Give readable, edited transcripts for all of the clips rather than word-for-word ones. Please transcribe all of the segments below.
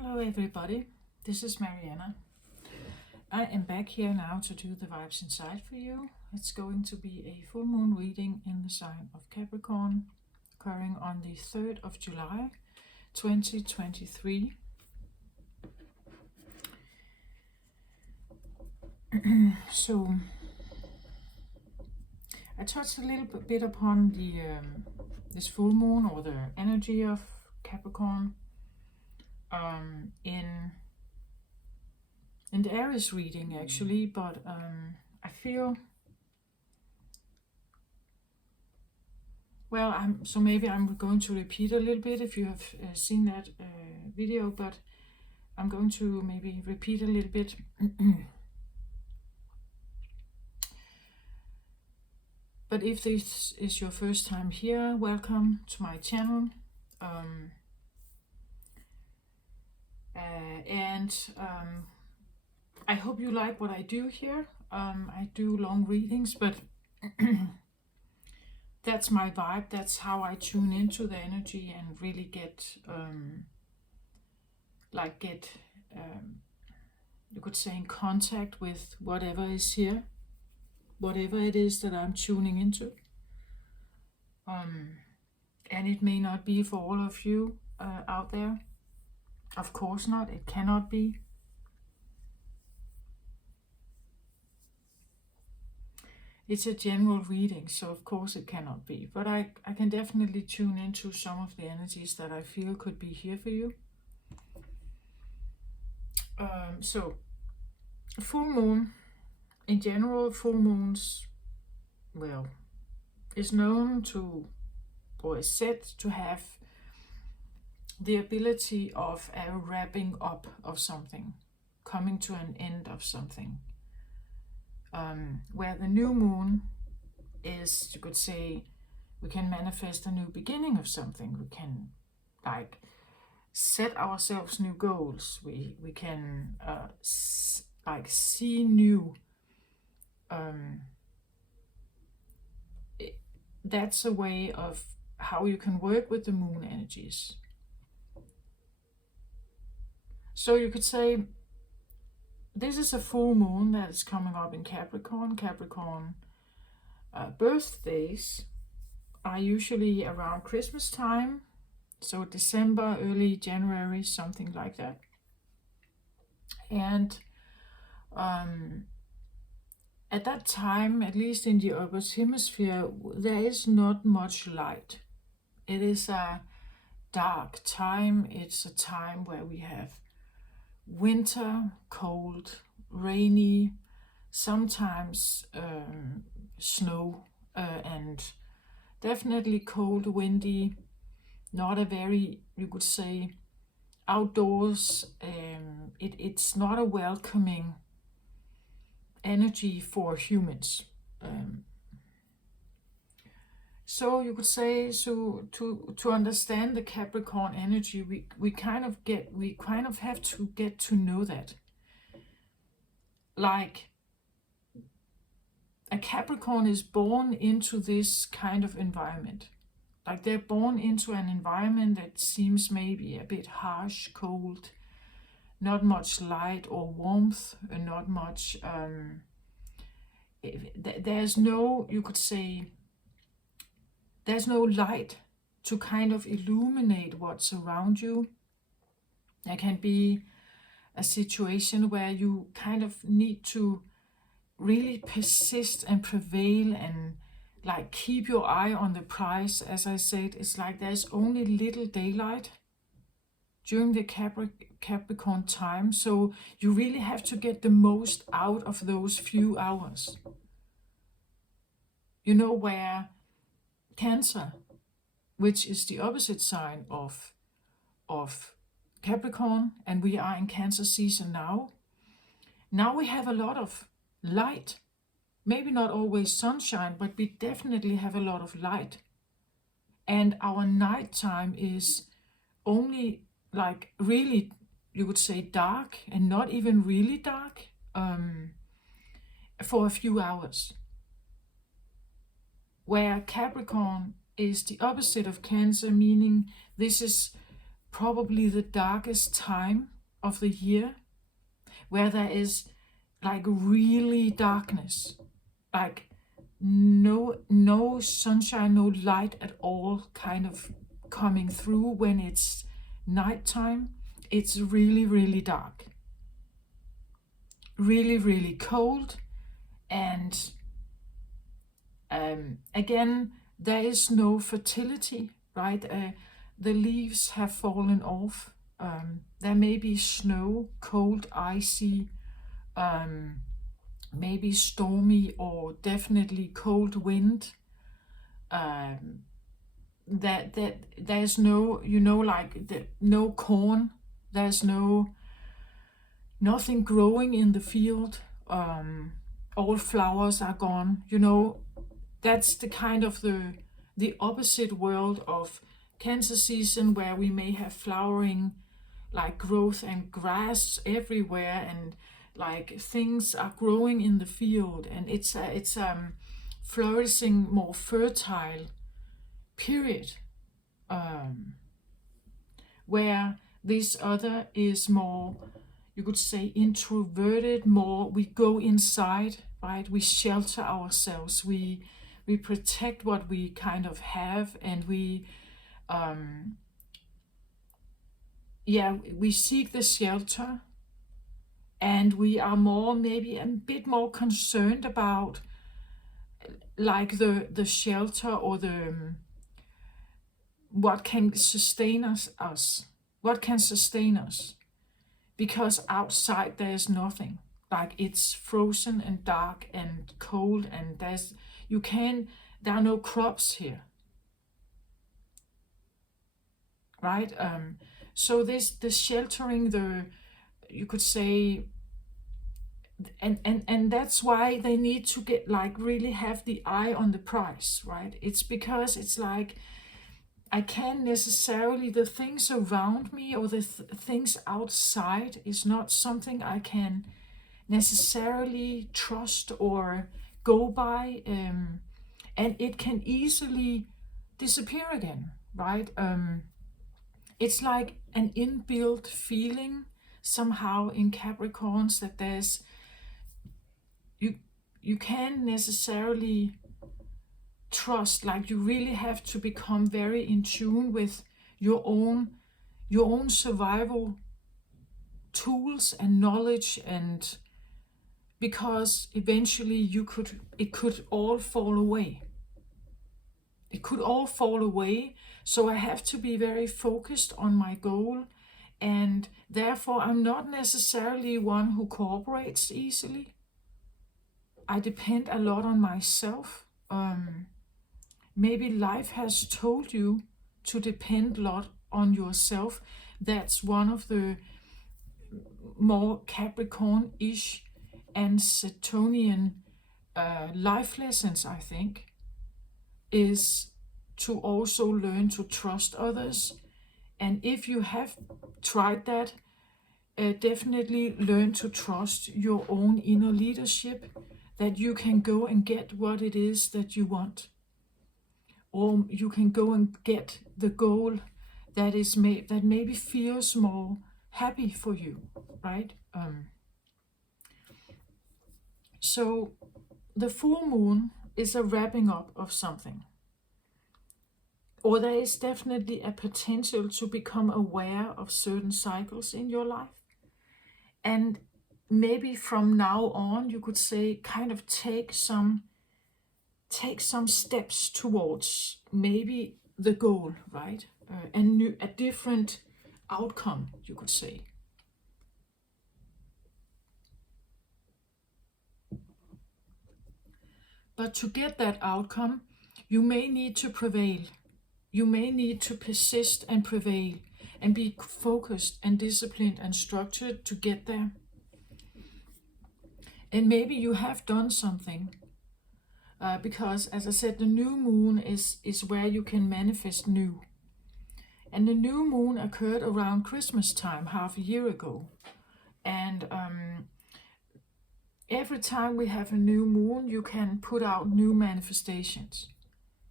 Hello everybody, this is Mariana. I am back here now to do the vibes inside for you. It's going to be a full moon reading in the sign of Capricorn, occurring on the 3rd of July 2023. So I touched a little bit upon this full moon or the energy of Capricorn in the Aries reading actually, but I feel so maybe I'm going to repeat a little bit if you have seen that video, but I'm going to maybe repeat a little bit. But if this is your first time here, welcome to my channel. I hope you like what I do here. I do long readings, but that's my vibe. That's how I tune into the energy and really get you could say in contact with whatever is here, whatever it is that I'm tuning into. And it may not be for all of you out there. Of course not, it cannot be. It's a general reading, so of course it cannot be. But I can definitely tune into some of the energies that I feel could be here for you. So, full moon, in general, full moons, is known to, or is said to have the ability of a wrapping up of something, coming to an end of something. Where the new moon is, you could say, we can manifest a new beginning of something. We can set ourselves new goals. We can see new. That's a way of how you can work with the moon energies. So you could say this is a full moon that is coming up in Capricorn. Capricorn birthdays are usually around Christmas time, so December, early January, something like that. And at that time, at least in the upper hemisphere, there is not much light. It is a dark time. It's a time where we have winter, cold, rainy, sometimes snow, and definitely cold, windy, not a very, you could say, outdoors. It's not a welcoming energy for humans. So you could say, so to understand the Capricorn energy, we kind of have to get to know that. Like a Capricorn is born into this kind of environment. Like they're born into an environment that seems maybe a bit harsh, cold, not much light or warmth, and not much, there's no, you could say, there's no light to kind of illuminate what's around you. There can be a situation where you kind of need to really persist and prevail and keep your eye on the prize. As I said, it's like there's only little daylight during the Capricorn time, so you really have to get the most out of those few hours. You know, where Cancer, which is the opposite sign of Capricorn, and we are in Cancer season now. Now we have a lot of light, maybe not always sunshine, but we definitely have a lot of light. And our nighttime is only really, you would say, dark, and not even really dark, for a few hours. Where Capricorn is the opposite of Cancer, meaning this is probably the darkest time of the year, where there is like really darkness, like no sunshine, no light at all kind of coming through. When it's nighttime, it's really, really dark, really, really cold. And again, there is no fertility, right? The leaves have fallen off. There may be snow, cold, icy, um, maybe stormy, or definitely cold wind. Um, that there's no, like no corn. There's nothing growing in the field. All flowers are gone. That's the kind of the opposite world of Cancer season, where we may have flowering, like growth and grass everywhere, and like things are growing in the field, and it's flourishing, more fertile period, um, where this other is more, you could say, introverted, more we go inside, right? We shelter ourselves, we protect what we kind of have, and um we seek the shelter, and we are more, maybe a bit more concerned about like the shelter, or the what can sustain us, what can sustain us, because outside there's nothing, like it's frozen and dark and cold, and there are no crops here, right? So this the sheltering, the, you could say, and that's why they need to get, like, really have the eye on the prize, right? It's because it's like, I can't necessarily, the things around me, or the things outside is not something I can necessarily trust or go by, and it can easily disappear again, right? It's like an inbuilt feeling somehow in Capricorns, that there's, you you can't necessarily trust, like you really have to become very in tune with your own survival tools and knowledge, and because eventually it could all fall away, so I have to be very focused on my goal, and therefore I'm not necessarily one who cooperates easily. I depend a lot on myself. Maybe life has told you to depend a lot on yourself. That's one of the more Capricorn-ish and Saturnian life lessons, I think, is to also learn to trust others. And if you have tried that, definitely learn to trust your own inner leadership, that you can go and get what it is that you want, or you can go and get the goal that is that maybe feels more happy for you, right? So the full moon is a wrapping up of something, or there is definitely a potential to become aware of certain cycles in your life, and maybe from now on, you could say, kind of take some steps towards maybe the goal, right? A different outcome, you could say. But to get that outcome, you may need to prevail. You may need to persist and prevail, and be focused and disciplined and structured to get there. And maybe you have done something, because, as I said, the new moon is where you can manifest new. And the new moon occurred around Christmas time, half a year ago. And every time we have a new moon, you can put out new manifestations.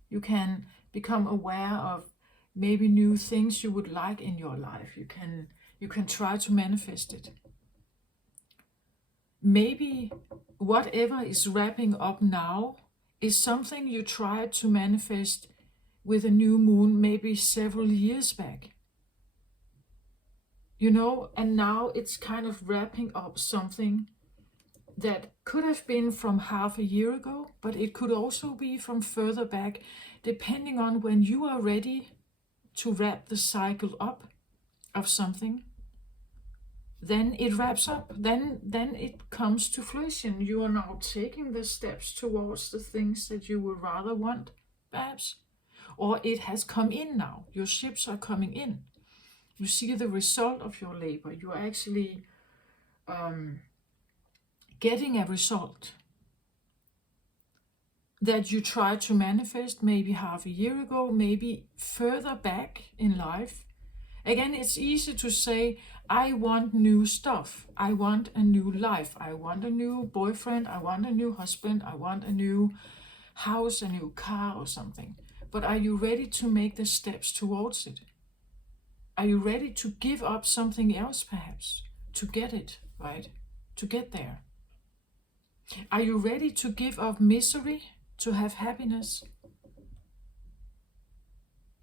You can become aware of maybe new things you would like in your life. You can try to manifest it. Maybe whatever is wrapping up now is something you tried to manifest with a new moon maybe several years back. You know, and now it's kind of wrapping up something that could have been from half a year ago, but it could also be from further back, depending on when you are ready to wrap the cycle up of something. Then it wraps up, then it comes to fruition. You are now taking the steps towards the things that you would rather want, perhaps. Or it has come in now. Your ships are coming in. You see the result of your labor. You are actually getting a result that you tried to manifest maybe half a year ago, maybe further back in life. Again, it's easy to say, I want new stuff. I want a new life. I want a new boyfriend. I want a new husband. I want a new house, a new car or something. But are you ready to make the steps towards it? Are you ready to give up something else perhaps to get it, right? To get there? Are you ready to give up misery to have happiness?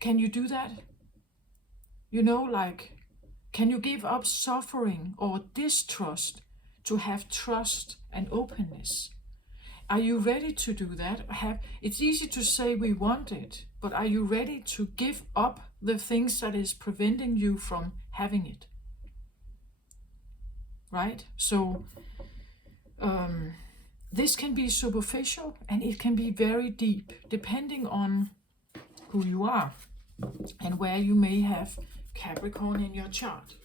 Can you do that? You know, like, can you give up suffering or distrust to have trust and openness? Are you ready to do that? It's easy to say we want it, but are you ready to give up the things that is preventing you from having it? Right? So this can be superficial and it can be very deep, depending on who you are and where you may have Capricorn in your chart.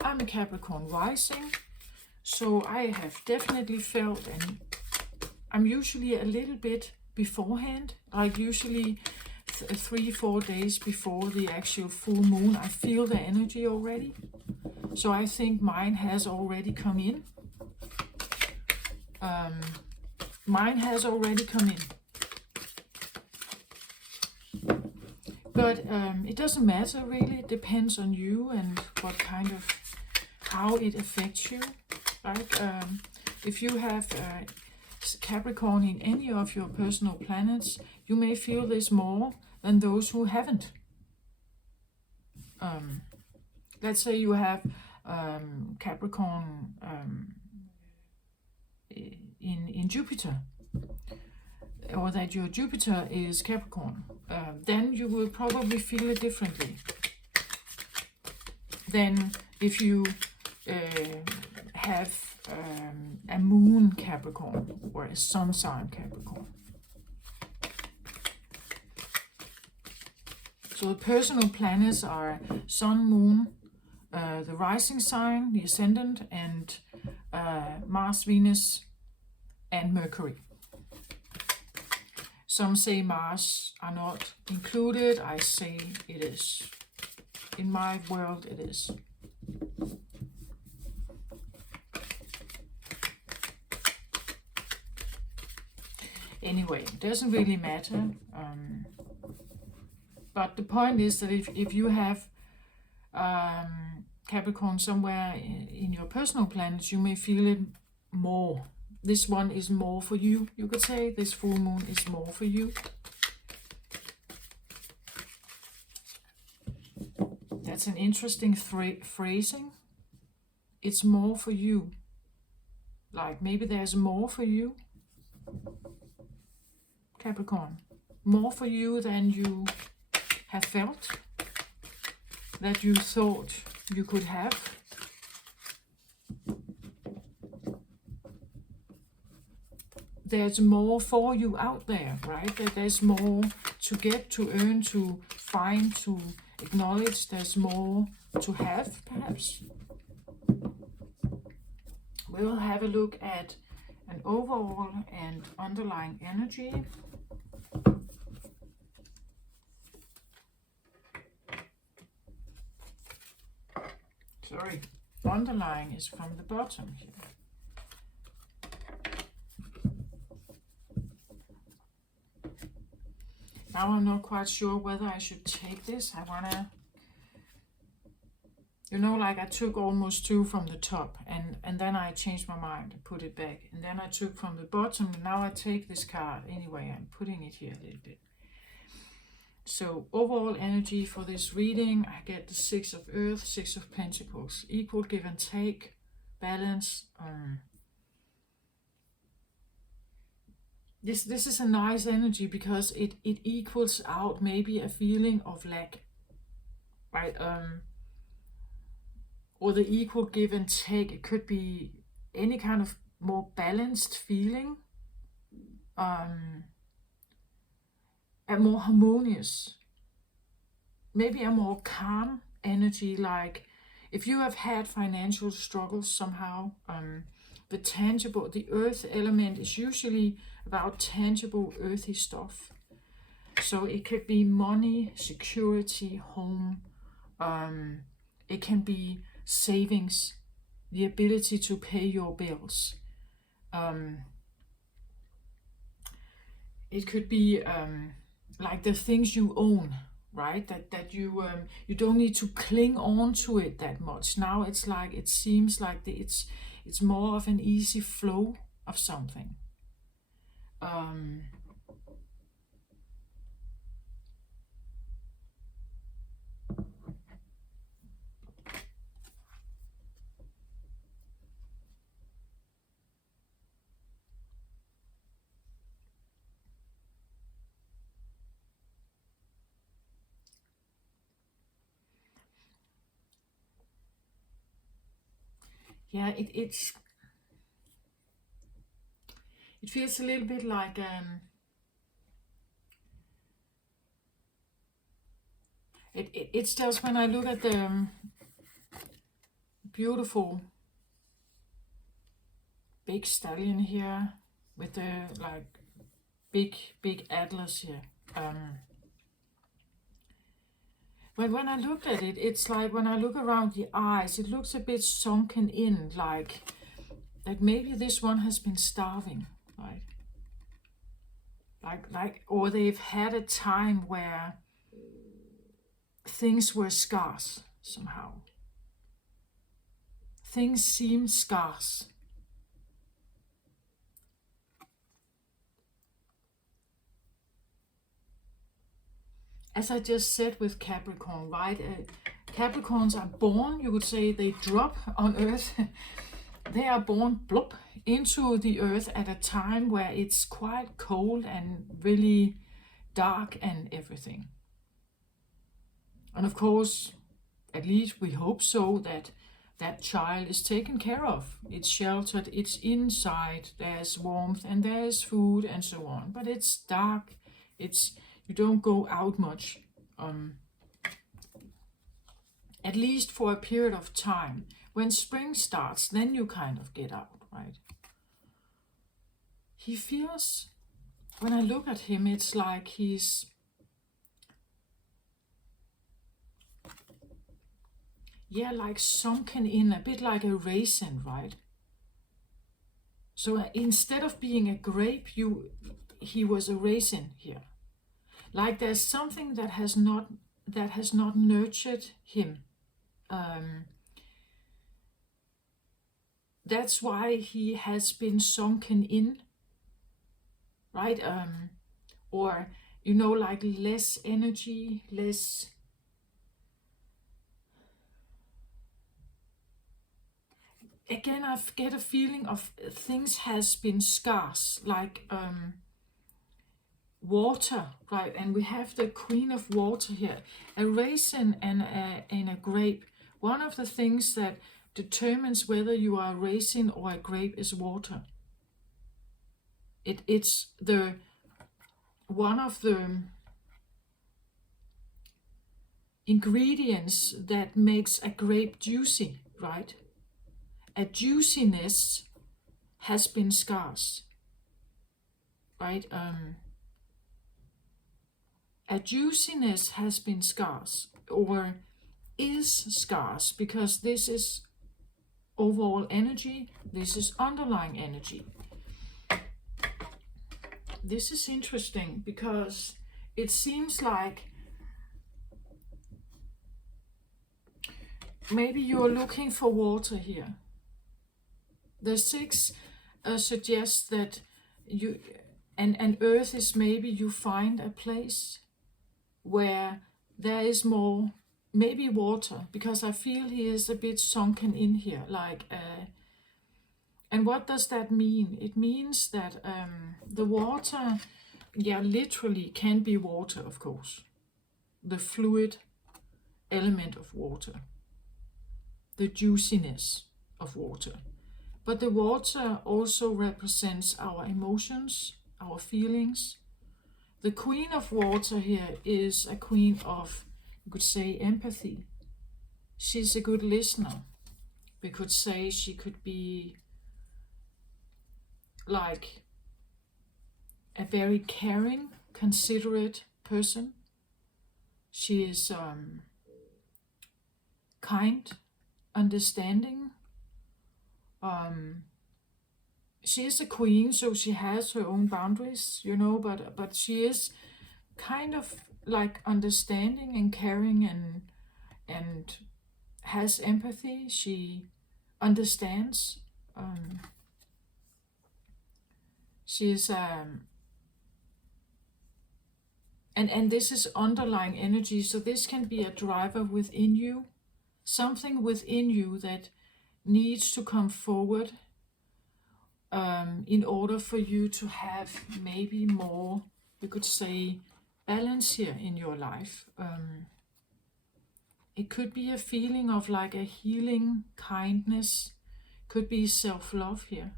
I'm a Capricorn rising, so I have definitely felt, and I'm usually a little bit beforehand, like usually 3-4 days before the actual full moon, I feel the energy already. So I think mine has already come in. Mine has already come in. But it doesn't matter really. It depends on you and what kind of, how it affects you. Like if you have Capricorn in any of your personal planets, you may feel this more than those who haven't. Let's say you have Capricorn in Jupiter, or that your Jupiter is Capricorn, then you will probably feel it differently than if you have a moon Capricorn or a sun sign Capricorn. So the personal planets are Sun, Moon, the rising sign, the ascendant, and Mars, Venus, and Mercury. Some say Mars are not included. I say it is. In my world, it is. Anyway, it doesn't really matter. But the point is that if you have Capricorn somewhere in your personal planets, you may feel it more. This one is more for you, you could say. This full moon is more for you. That's an interesting phrasing. It's more for you. Like maybe there's more for you, Capricorn. More for you than you have felt, that you thought you could have. There's more for you out there, right? That there's more to get, to earn, to find, to acknowledge. There's more to have, perhaps. We'll have a look at an overall and underlying energy. Sorry, underlying is from the bottom here. Now I'm not quite sure whether I should take this. I wanna, you know, like I took almost 2 from the top, and then I changed my mind and put it back. And then I took from the bottom, and now I take this card. Anyway, I'm putting it here a little bit. So overall energy for this reading, I get the 6 of Earth, 6 of Pentacles. Equal give and take, balance. This is a nice energy because it equals out maybe a feeling of lack, right? Or the equal give and take. It could be any kind of more balanced feeling, a more harmonious, maybe a more calm energy. Like if you have had financial struggles somehow, the earth element is usually about tangible earthy stuff. So it could be money, security, home. It can be savings, the ability to pay your bills. It could be like the things you own, right? That you don't need to cling on to it that much. Now it's like, it seems like it's more of an easy flow of something. Yeah, it feels a little bit like it's just when I look at the beautiful big stallion here with the like big atlas here. When I look at it, it's like when I look around the eyes, it looks a bit sunken in, like maybe this one has been starving, right? Or they've had a time where things were scarce somehow. Things seem scarce. As I just said with Capricorn, right? Capricorns are born, you could say they drop on Earth. They are born blop into the Earth at a time where it's quite cold and really dark and everything. And of course, at least we hope so, that that child is taken care of. It's sheltered, it's inside, there's warmth and there's food and so on. But it's dark, you don't go out much, at least for a period of time. When spring starts, then you kind of get out, right? He feels, when I look at him, it's like he's, yeah, like sunken in, a bit like a raisin, right? So instead of being a grape, he was a raisin here. Like there's something that has not nurtured him. That's why he has been sunken in, right? Or like less energy, less. Again, I get a feeling of things has been scarce, like water, right? And we have the Queen of Water here, a raisin and a grape. One of the things that determines whether you are a raisin or a grape is water. It's the one of the ingredients that makes a grape juicy, right? A juiciness has been scarce, right? A juiciness has been scarce, or is scarce, because this is overall energy, this is underlying energy. This is interesting because it seems like maybe you're looking for water here. The 6 suggests that you and earth is maybe you find a place where there is more, maybe water, because I feel he is a bit sunken in here, like and what does that mean? It means that the water, yeah, literally can be water, of course, the fluid element of water, the juiciness of water. But the water also represents our emotions, our feelings. The queen of water here is a queen of, you could say, empathy. She's a good listener. We could say she could be like a very caring, considerate person. She is kind, understanding. She is a queen, so she has her own boundaries, but she is kind of like understanding and caring and has empathy. She understands. She is and this is underlying energy, so this can be a driver within you, something within you that needs to come forward in order for you to have maybe more, you could say, balance here in your life. It could be a feeling of like a healing kindness, could be self-love here,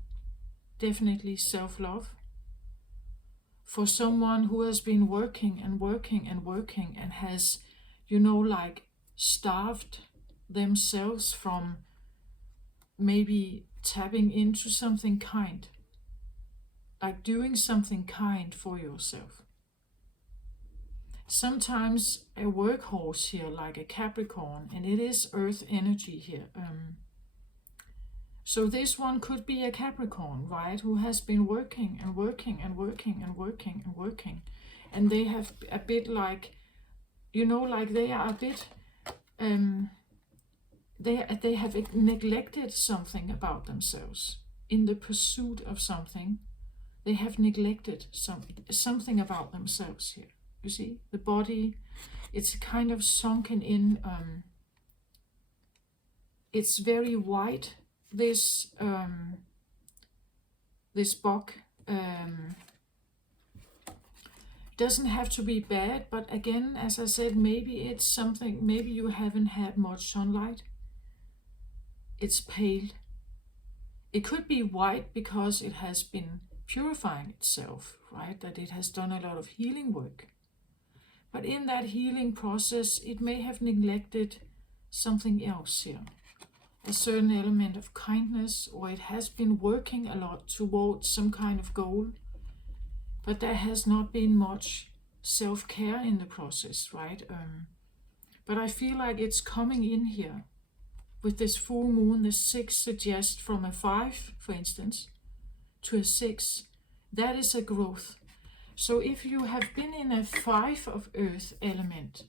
definitely self-love. For someone who has been working and working and working and has, like starved themselves from maybe tapping into something kind, like doing something kind for yourself. Sometimes a workhorse here, like a Capricorn, and it is earth energy here. So this one could be a Capricorn, right, who has been working and working and working and working and working. And they have a bit like, like they are a bit, they have neglected something about themselves. In the pursuit of something, they have neglected something about themselves here. You see, the body, it's kind of sunken in, it's very white, this book. Doesn't have to be bad, but again, as I said, maybe it's something, maybe you haven't had much sunlight. It's pale. It could be white because it has been purifying itself, right? That it has done a lot of healing work. But in that healing process, it may have neglected something else here. A certain element of kindness, or it has been working a lot towards some kind of goal, but there has not been much self-care in the process, right? But I feel like it's coming in here. With this full moon, the 6 suggests from a 5, for instance, to a 6. That is a growth. So if you have been in a 5 of earth element,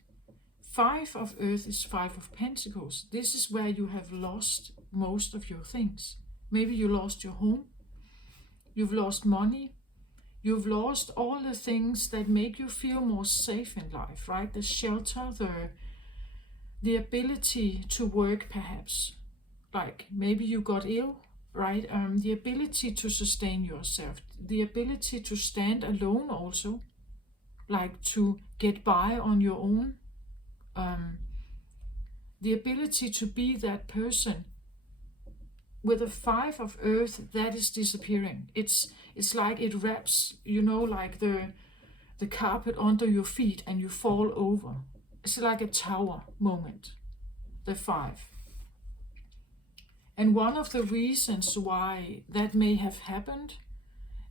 5 of earth is 5 of pentacles. This is where you have lost most of your things. Maybe you lost your home, you've lost money, you've lost all the things that make you feel more safe in life, right? The shelter, the ability to work perhaps. Like maybe you got ill, right? The ability to sustain yourself, the ability to stand alone also, like to get by on your own. The ability to be that person. With a 5 of earth, that is disappearing. It's like it wraps, like the carpet under your feet and you fall over. It's like a tower moment, the 5. And one of the reasons why that may have happened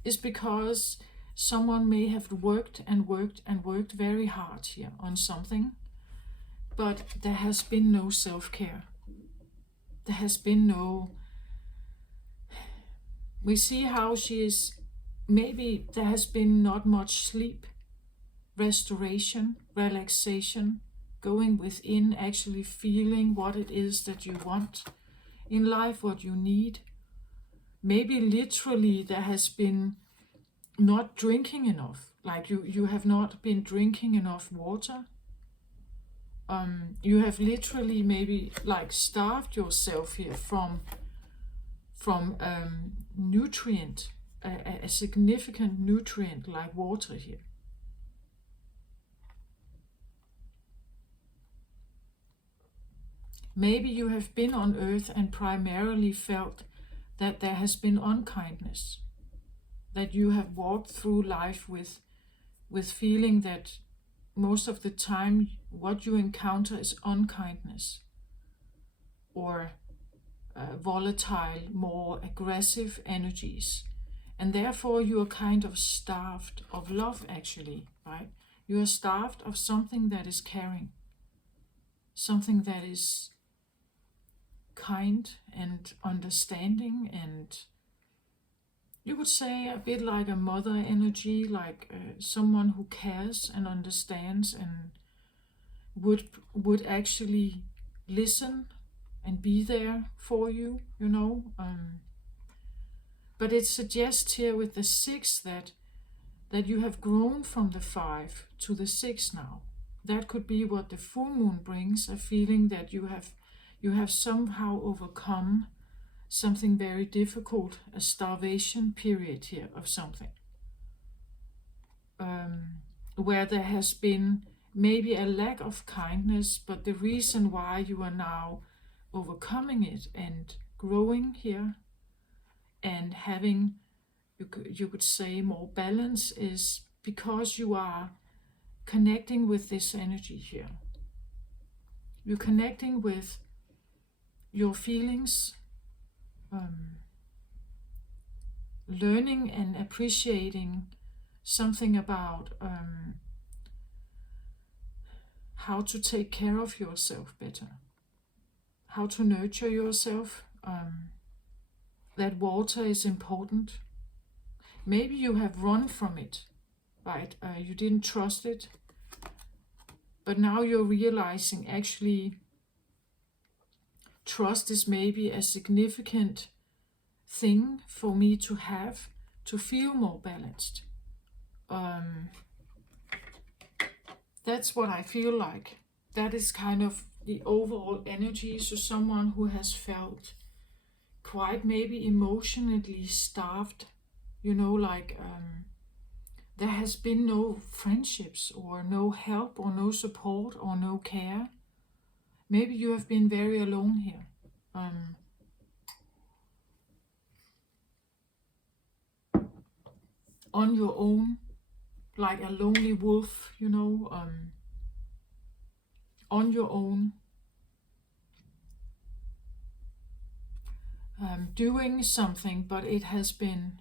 is because someone may have worked and worked and worked very hard here on something, but there has been no self-care. There has been no... We see how she is... Maybe there has been not much sleep, restoration, relaxation, going within, actually feeling what it is that you want in life, what you need. Maybe literally there has been not drinking enough, like you have not been drinking enough water. You have literally maybe like starved yourself here from nutrient, a significant nutrient like water here. Maybe you have been on earth and primarily felt that there has been unkindness, that you have walked through life with feeling that most of the time what you encounter is unkindness or volatile, more aggressive energies. And therefore you are kind of starved of love, actually, right? You are starved of something that is caring, something that is kind and understanding, and you would say a bit like a mother energy, like someone who cares and understands and would actually listen and be there for you, you know. But it suggests here with the 6 that you have grown from the 5 to the 6 now. That could be what the full moon brings, a feeling that you have somehow overcome something very difficult, a starvation period here of something, where there has been maybe a lack of kindness, but the reason why you are now overcoming it and growing here and having, you could say, more balance is because you are connecting with this energy here. You're connecting with your feelings, learning and appreciating something about how to take care of yourself better, how to nurture yourself, that water is important. Maybe you have run from it, right? You didn't trust it, but now you're realizing actually trust is maybe a significant thing for me to have to feel more balanced. That's what I feel like. That is kind of the overall energy. So someone who has felt quite maybe emotionally starved, you know, like there has been no friendships or no help or no support or no care. Maybe you have been very alone here. On your own, like a lonely wolf, you know, on your own, doing something, but it has been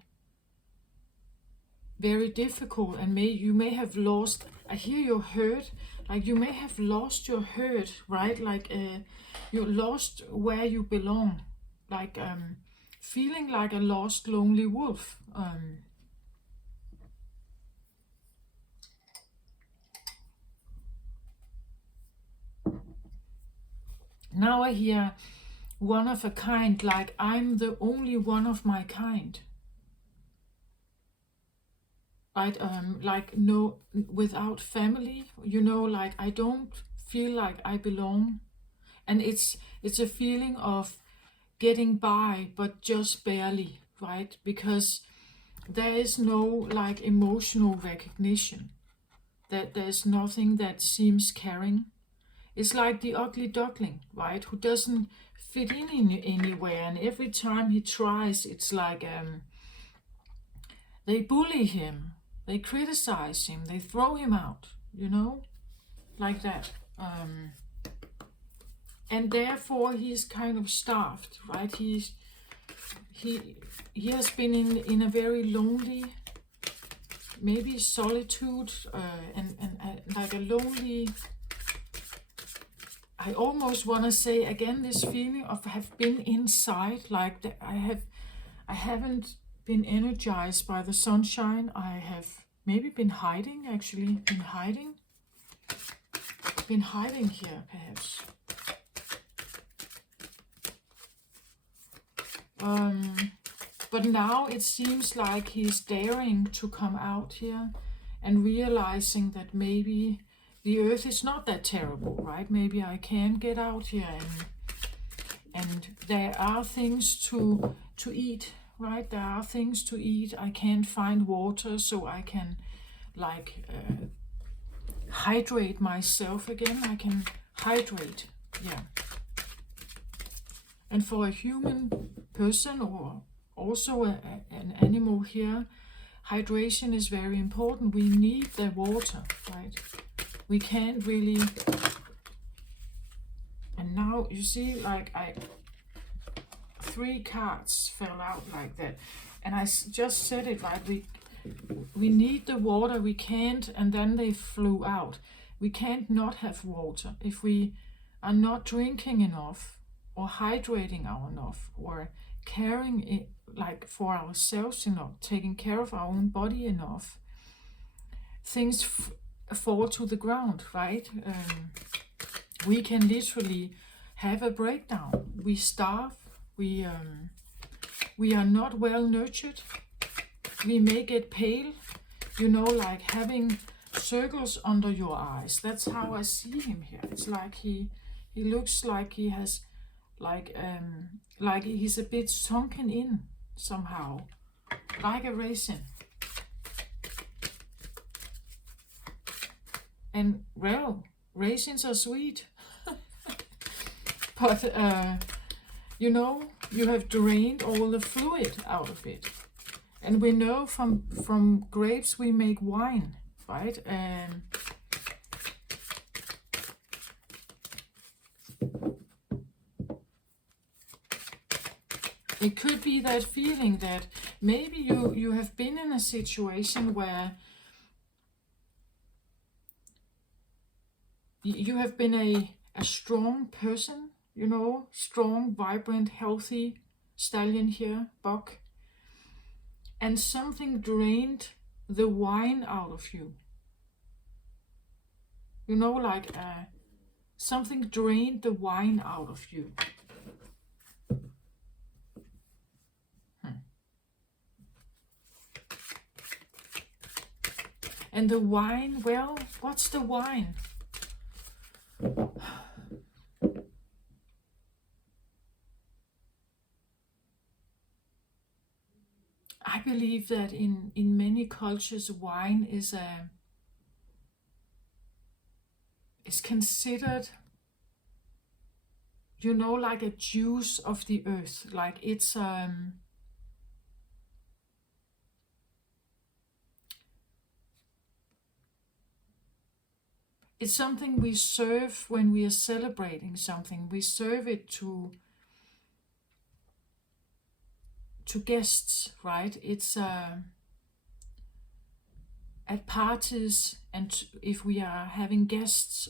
very difficult, and you may have lost, I hear your hurt, like you may have lost your hurt, right? Like you lost where you belong, like feeling like a lost lonely wolf. Now I hear one of a kind, like I'm the only one of my kind. Right, like no, without family, you know, like I don't feel like I belong, and it's a feeling of getting by, but just barely, right? Because there is no like emotional recognition, that there's nothing that seems caring. It's like the ugly duckling, right? Who doesn't fit in anywhere, and every time he tries, it's like they bully him, they criticize him, they throw him out, you know, like that. And therefore he's kind of starved, right? He has been in a very lonely, maybe solitude, and like a lonely, I almost want to say again this feeling of have been inside, like I haven't been energized by the sunshine. I have Maybe been hiding, actually. Been hiding. Been hiding here, perhaps. But now it seems like he's daring to come out here and realizing that maybe the earth is not that terrible, right? Maybe I can get out here and there are things to eat, right? There are things to eat. I can't find water, so I can like hydrate myself again. I can hydrate, yeah. And for a human person or also an animal here, hydration is very important. We need the water, right? We can't really. And now you see, like 3 cards fell out like that, and I just said it like we need the water. We can't, and then they flew out. We can't not have water if we are not drinking enough or hydrating enough or caring it like for ourselves enough, taking care of our own body enough. Things fall to the ground, right? We can literally have a breakdown. We starve. We are not well nurtured. We may get pale, like having circles under your eyes. That's how I see him here. It's like he looks like he has like he's a bit sunken in somehow, like a raisin. And well, raisins are sweet, but you have drained all the fluid out of it. And we know from grapes we make wine, right? And it could be that feeling that maybe you have been in a situation where you have been a strong person, strong, vibrant, healthy stallion here, buck. And something drained the wine out of you. Something drained the wine out of you. And the wine, well, what's the wine? I believe that in many cultures, wine is considered, like a juice of the earth. Like it's something we serve when we are celebrating something. We serve it to guests, right? It's at parties, and if we are having guests,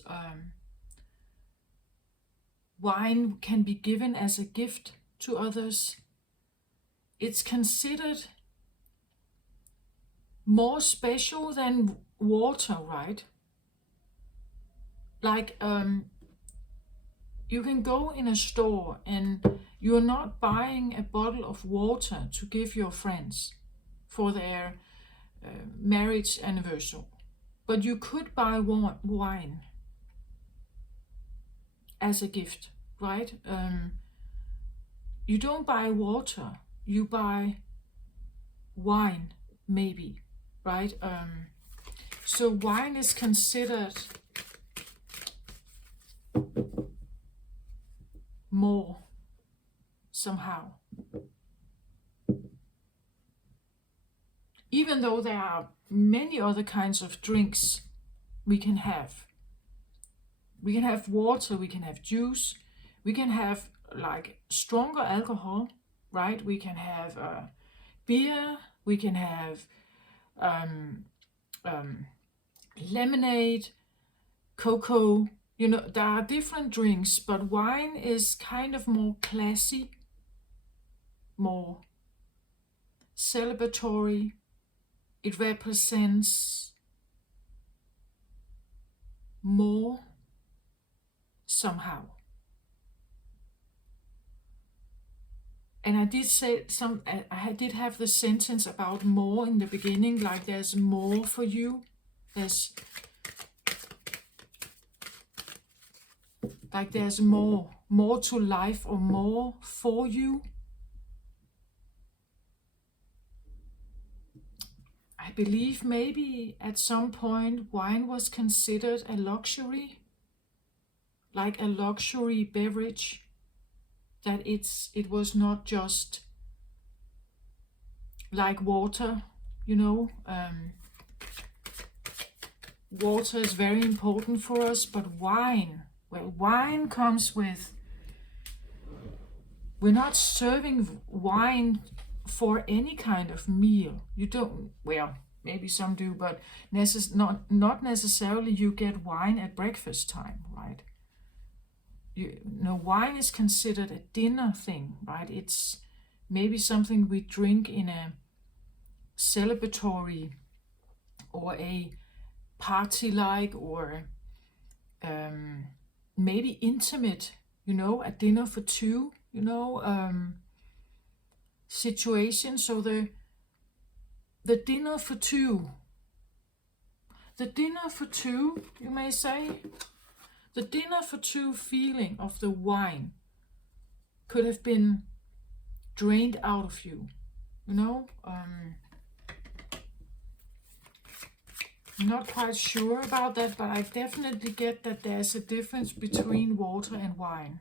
wine can be given as a gift to others. It's considered more special than water, right? Like you can go in a store and you're not buying a bottle of water to give your friends for their marriage anniversary, but you could buy wine as a gift, right? You don't buy water, you buy wine, maybe, right? So wine is considered more somehow, even though there are many other kinds of drinks we can have. We can have water, we can have juice, we can have like stronger alcohol, right? We can have beer, we can have lemonade, cocoa. There are different drinks, but wine is kind of more classy, more celebratory, it represents more somehow. And I did say I did have the sentence about more in the beginning, like there's more for you. There's more to life, or more for you. I believe maybe at some point wine was considered a luxury, like a luxury beverage, that it was not just like water, you know. Water is very important for us, but wine, well, wine comes with, we're not serving wine for any kind of meal. You don't, well, maybe some do, but not necessarily you get wine at breakfast time, right? Wine is considered a dinner thing, right? It's maybe something we drink in a celebratory or a party-like, or maybe intimate, a dinner for two, situation. So the dinner for two, you may say, the dinner for two feeling of the wine could have been drained out of you, I'm not quite sure about that, but I definitely get that there's a difference between water and wine.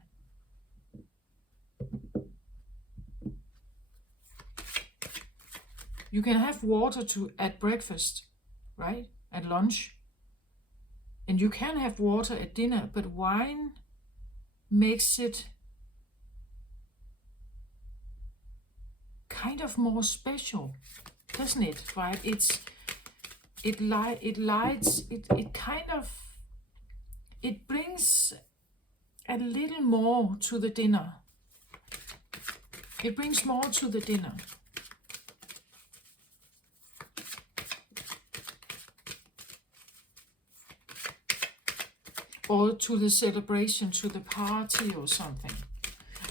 You can have water at breakfast, right? At lunch. And you can have water at dinner, but wine makes it kind of more special, doesn't it? Right? It brings a little more to the dinner. It brings more to the dinner. Or to the celebration, to the party or something.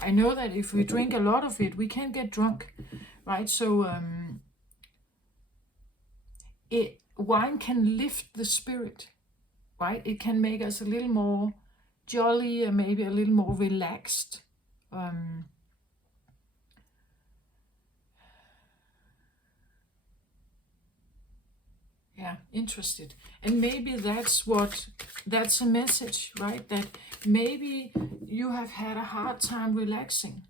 I know that if we drink a lot of it, we can get drunk, right? So wine can lift the spirit, right? It can make us a little more jolly and maybe a little more relaxed. Yeah, interested. And maybe that's a message, right? That maybe you have had a hard time relaxing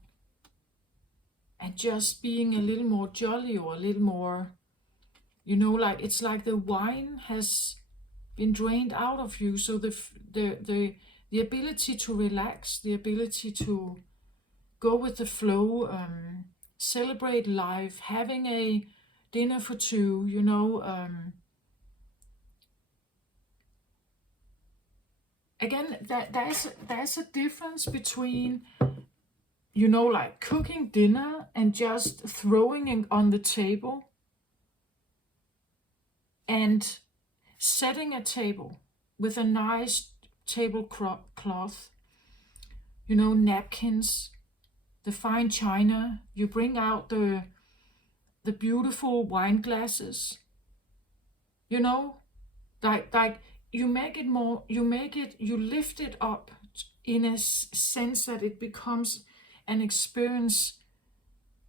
and just being a little more jolly, or a little more, like it's like the wine has been drained out of you. So the ability to relax, the ability to go with the flow, celebrate life, having a dinner for two, again, there's a difference between, like cooking dinner and just throwing it on the table, and setting a table with a nice tablecloth, napkins, the fine china. You bring out the beautiful wine glasses, like you make it more, you lift it up in a sense that it becomes an experience,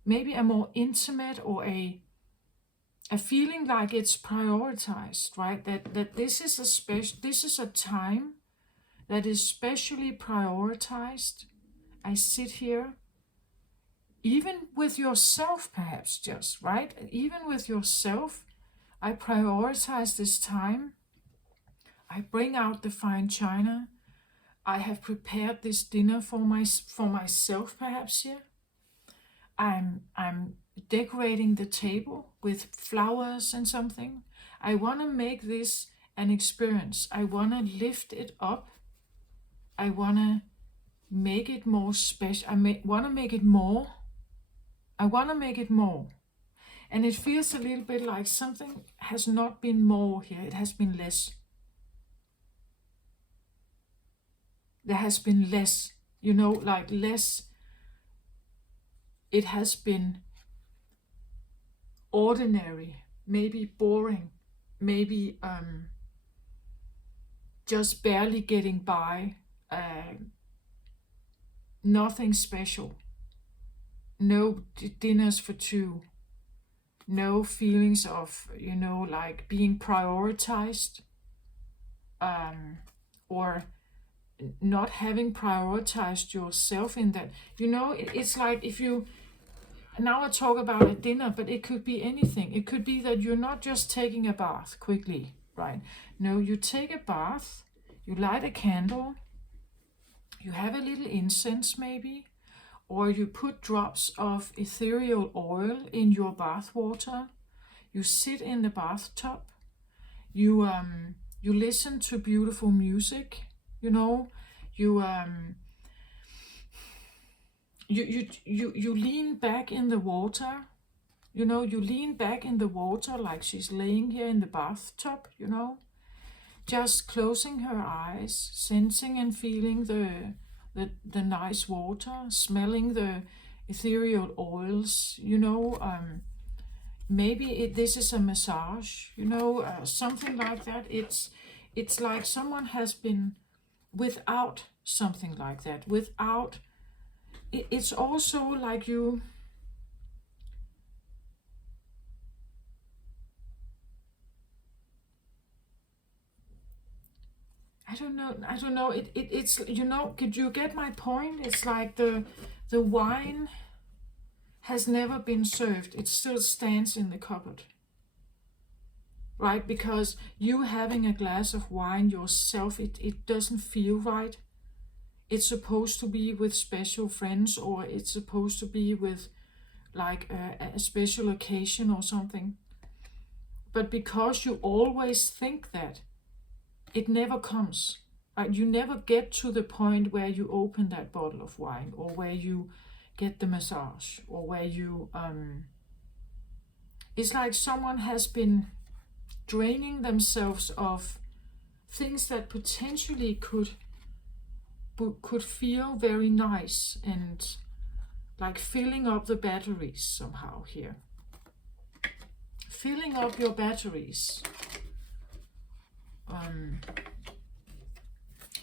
maybe a more intimate, or a feeling like it's prioritized, right? That this is a time that is specially prioritized. I sit here, even with yourself, perhaps, just right, even with yourself, I prioritize this time. I bring out the fine china. I have prepared this dinner for myself, perhaps here. I'm decorating the table with flowers and something. I want to make this an experience. I want to lift it up. I want to make it more special. Want to make it more. I want to make it more. And it feels a little bit like something has not been more here, it has been less. There has been less, like less. It has been ordinary, maybe boring, maybe just barely getting by, nothing special, no dinners for two, no feelings of, like being prioritized, or not having prioritized yourself in that. It's like if you, now I talk about a dinner, but it could be anything. It could be that you're not just taking a bath quickly, right? No, you take a bath, you light a candle, you have a little incense maybe, or you put drops of ethereal oil in your bath water. You sit in the bathtub. You listen to beautiful music. You you lean back in the water. You lean back in the water like she's laying here in the bathtub. Just closing her eyes, sensing and feeling the nice water, smelling the ethereal oils. Maybe this is a massage. Something like that. It's like someone has been without something like that. Without it's also like you. I don't know. It's could you get my point? It's like the wine has never been served. It still stands in the cupboard. Right? Because you having a glass of wine yourself, it doesn't feel right. It's supposed to be with special friends, or it's supposed to be with like a special occasion or something. But because you always think that, it never comes. Right? You never get to the point where you open that bottle of wine, or where you get the massage, or where you it's like someone has been draining themselves of things that potentially could feel very nice, and like filling up the batteries somehow here. Filling up your batteries.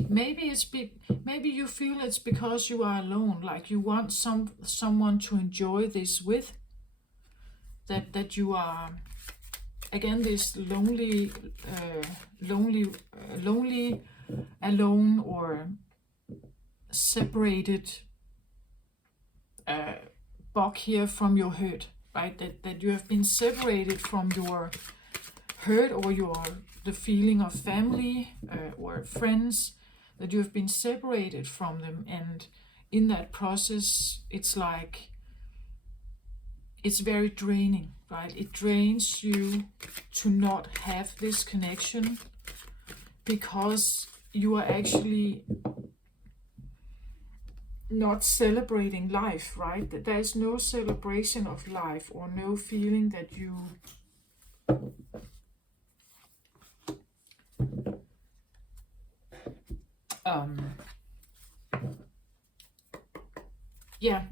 Maybe maybe you feel it's because you are alone, like you want someone to enjoy this with. That you are again this lonely, alone, or separated bug here from your hurt, right? That you have been separated from your hurt, or the feeling of family, or friends, that you have been separated from them, and in that process it's like it's very draining, right? It drains you to not have this connection, because you are actually not celebrating life, right? That there is no celebration of life, or no feeling that you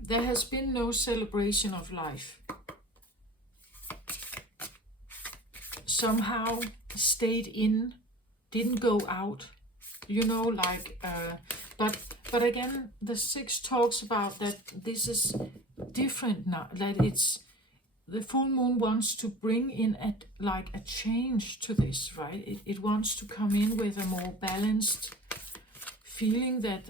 there has been no celebration of life. Somehow stayed in, didn't go out, but again, the six talks about that this is different now, that it's the full moon wants to bring in a change to this, right? It wants to come in with a more balanced feeling that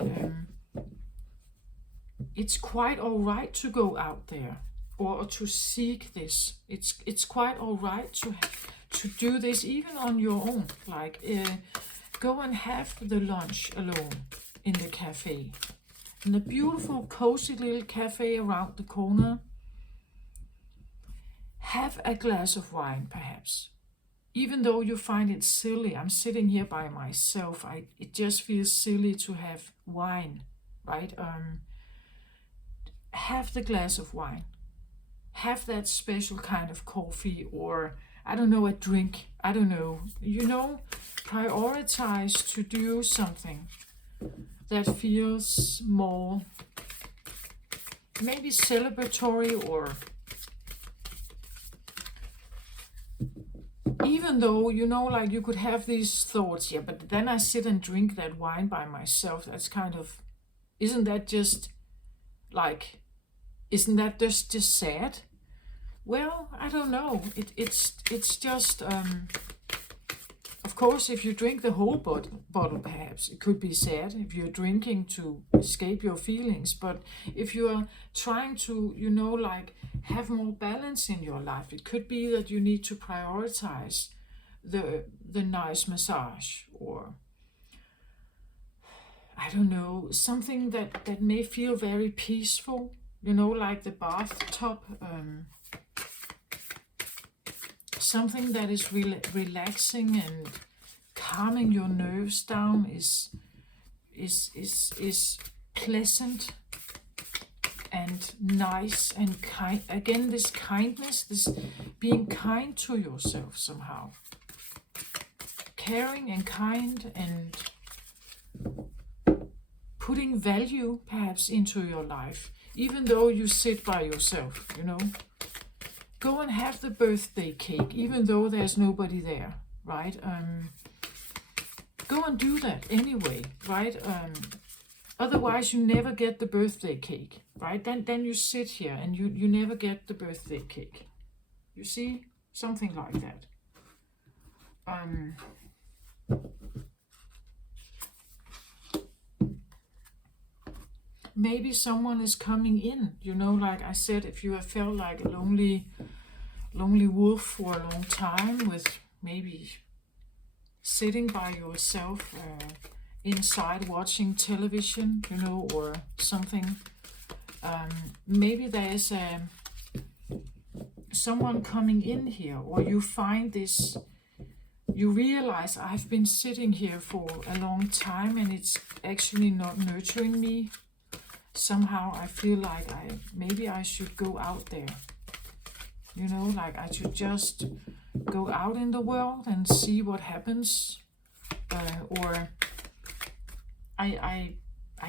it's quite all right to go out there, or to seek this. It's quite all right to do this even on your own. Like go and have the lunch alone in the cafe, in the beautiful cozy little cafe around the corner. Have a glass of wine, perhaps. Even though you find it silly, I'm sitting here by myself. It just feels silly to have wine, right? Have the glass of wine. have that special kind of coffee, or I don't know, a drink, I don't know, prioritize to do something that feels more maybe celebratory, or even though, like you could have these thoughts, yeah, but then I sit and drink that wine by myself. That's kind of, isn't that just like, isn't that just sad? Well, I don't know. It's just, of course, if you drink the whole bottle, perhaps it could be sad if you're drinking to escape your feelings. But if you are trying to, like have more balance in your life, it could be that you need to prioritize the nice massage, or I don't know, something that may feel very peaceful, like the bathtub. Something that is relaxing and calming your nerves down is pleasant and nice and kind. Again, this kindness, this being kind to yourself somehow, caring and kind, and putting value perhaps into your life, even though you sit by yourself. Go and have the birthday cake, even though there's nobody there, right? Go and do that anyway, right? Otherwise, you never get the birthday cake, right? Then you sit here and you never get the birthday cake. You see? Something like that. Maybe someone is coming in, like I said, if you have felt like a lonely wolf for a long time, with maybe sitting by yourself inside watching television, or something. Maybe there is someone coming in here, or you find this, you realize I've been sitting here for a long time and it's actually not nurturing me. Somehow I feel like maybe I should go out there. Like I should just go out in the world and see what happens. Or I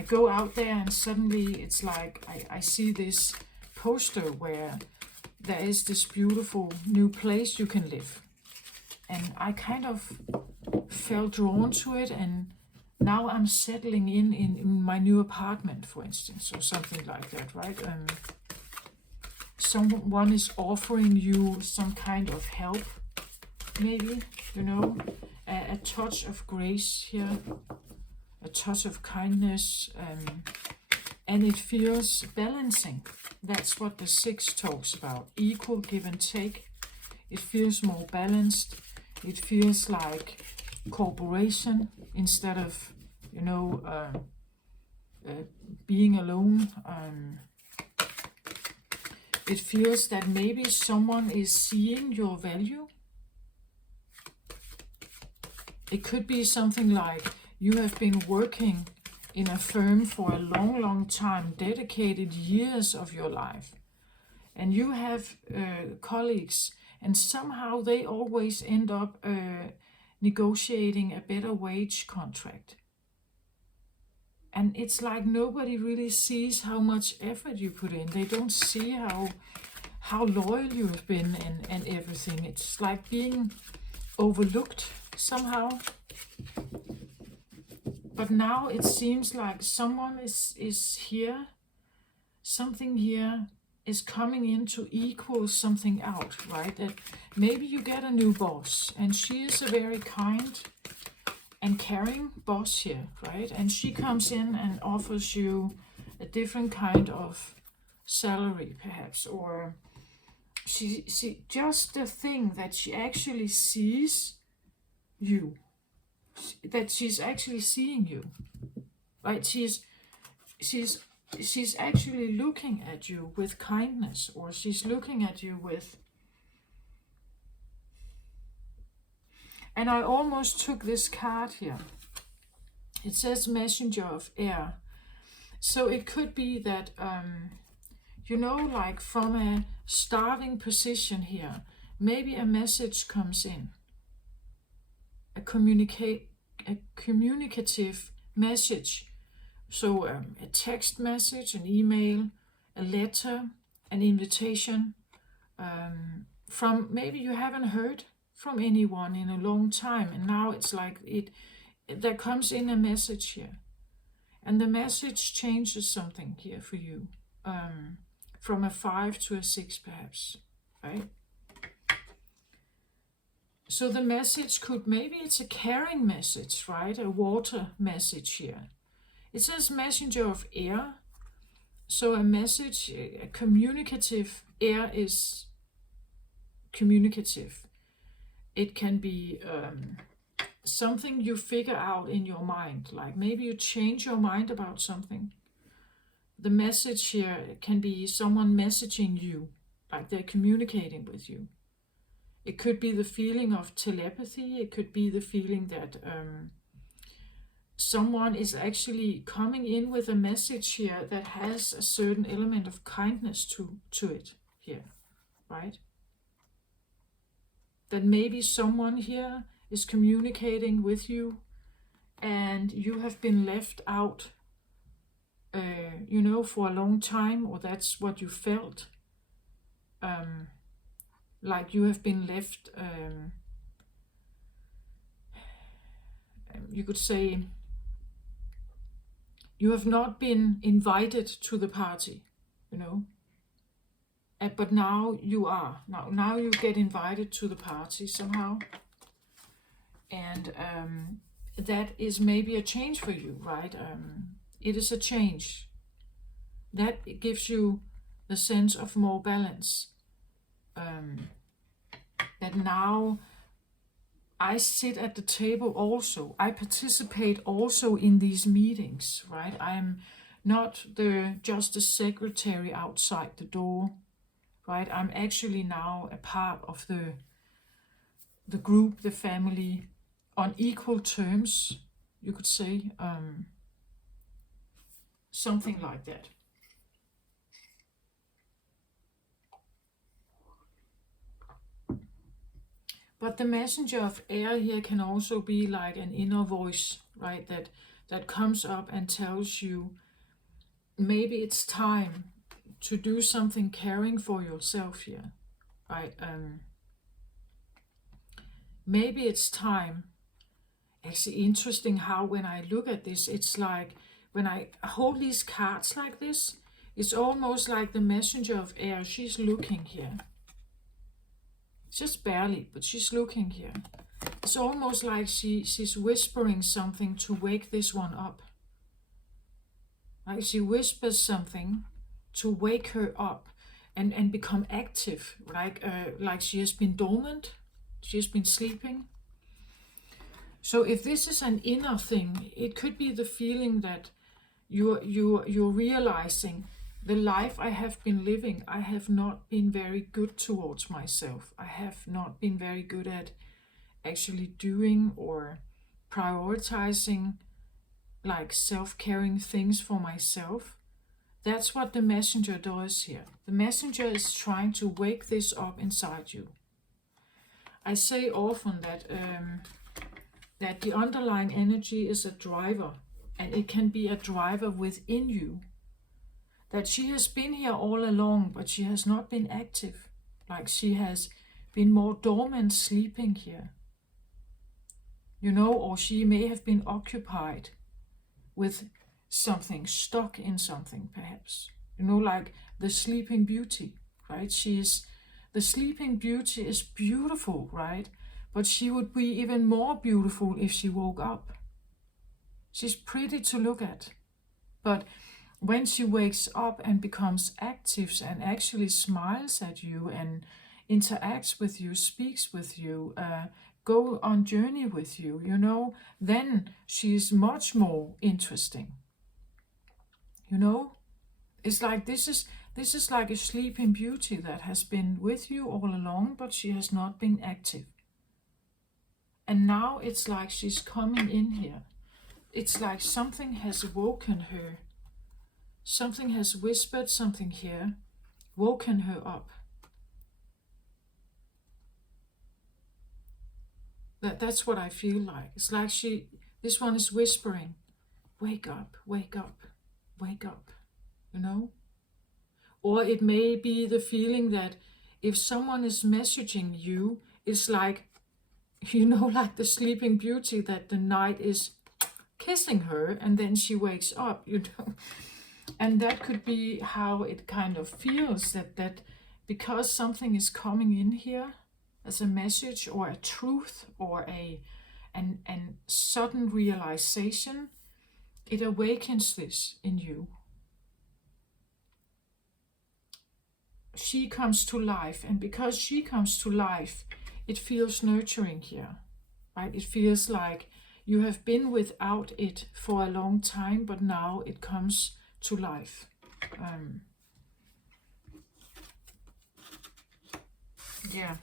go out there and suddenly it's like I see this poster where there is this beautiful new place you can live. And I kind of felt drawn to it, and now I'm settling in my new apartment, for instance, or something like that, right? Someone is offering you some kind of help, maybe, a touch of grace here, a touch of kindness, and it feels balancing. That's what the 6 talks about, equal give and take. It feels more balanced. It feels like cooperation instead of, being alone. It feels that maybe someone is seeing your value. It could be something like you have been working in a firm for a long, long time, dedicated years of your life, and you have colleagues, and somehow they always end up negotiating a better wage contract. And it's like nobody really sees how much effort you put in. They don't see how loyal you have been and everything. It's like being overlooked somehow. But now it seems like someone is here. Something here is coming in to equal something out, right? That maybe you get a new boss, and she is a very kind and caring boss here, right? And she comes in and offers you a different kind of salary, perhaps, or she just the thing that she actually sees you, that she's actually seeing you, right? She's actually looking at you with kindness, or she's looking at you with. And I almost took this card here. It says messenger of air. So it could be that you know, like from a starting position here, maybe a message comes in, a communicative message. So a text message, an email, a letter, an invitation, from maybe you haven't heard from anyone in a long time, and now it's like there comes in a message here, and the message changes something here for you, from a 5 to a 6 perhaps, right? So the message could, maybe it's a caring message, right? A water message here. It says messenger of air. So a message, a communicative, air is communicative. It can be something you figure out in your mind, like maybe you change your mind about something. The message here can be someone messaging you, like they're communicating with you. It could be the feeling of telepathy. It could be the feeling that someone is actually coming in with a message here that has a certain element of kindness to it here, right? That maybe someone here is communicating with you and you have been left out, you know, for a long time, or that's what you felt. Like you have been left, you could say, you have not been invited to the party, you know. But now you are. Now you get invited to the party somehow. And that is maybe a change for you, right? It is a change. That gives you the sense of more balance. That now I sit at the table also. I participate also in these meetings, right? I'm not just a secretary outside the door, right? I'm actually now a part of the group, the family, on equal terms, you could say, something like that. But the messenger of air here can also be like an inner voice, right? That comes up and tells you maybe it's time to do something caring for yourself here, right? Maybe it's time. Actually, interesting how when I look at this, it's like when I hold these cards like this, it's almost like the messenger of air. She's looking here. Just barely, but she's looking here. It's almost like she's whispering something to wake this one up. Like she whispers something to wake her up and become active, like she has been dormant, she has been sleeping. So if this is an inner thing, it could be the feeling that you're realizing the life I have been living, I have not been very good towards myself. I have not been very good at actually doing or prioritizing like self-caring things for myself. That's what the messenger does here. The messenger is trying to wake this up inside you. I say often that the underlying energy is a driver, and it can be a driver within you. That she has been here all along, but she has not been active. Like she has been more dormant, sleeping here. You know, or she may have been occupied with something, stuck in something perhaps. You know, like the Sleeping Beauty, right? The Sleeping Beauty is beautiful, right? But she would be even more beautiful if she woke up. She's pretty to look at. But when she wakes up and becomes active and actually smiles at you and interacts with you, speaks with you, go on journey with you, you know, then she's much more interesting. You know, it's like this is like a Sleeping Beauty that has been with you all along, but she has not been active. And now it's like she's coming in here. It's like something has woken her. Something has whispered something here, woken her up. That's what I feel like. It's like this one is whispering, wake up, wake up, wake up, you know? Or it may be the feeling that if someone is messaging you, it's like, like the Sleeping Beauty, that the night is kissing her and then she wakes up, And that could be how it kind of feels, that because something is coming in here as a message or a truth or an sudden realization, it awakens this in you. She comes to life, and because she comes to life, it feels nurturing here, right? It feels like you have been without it for a long time, but now it comes to life. Yeah.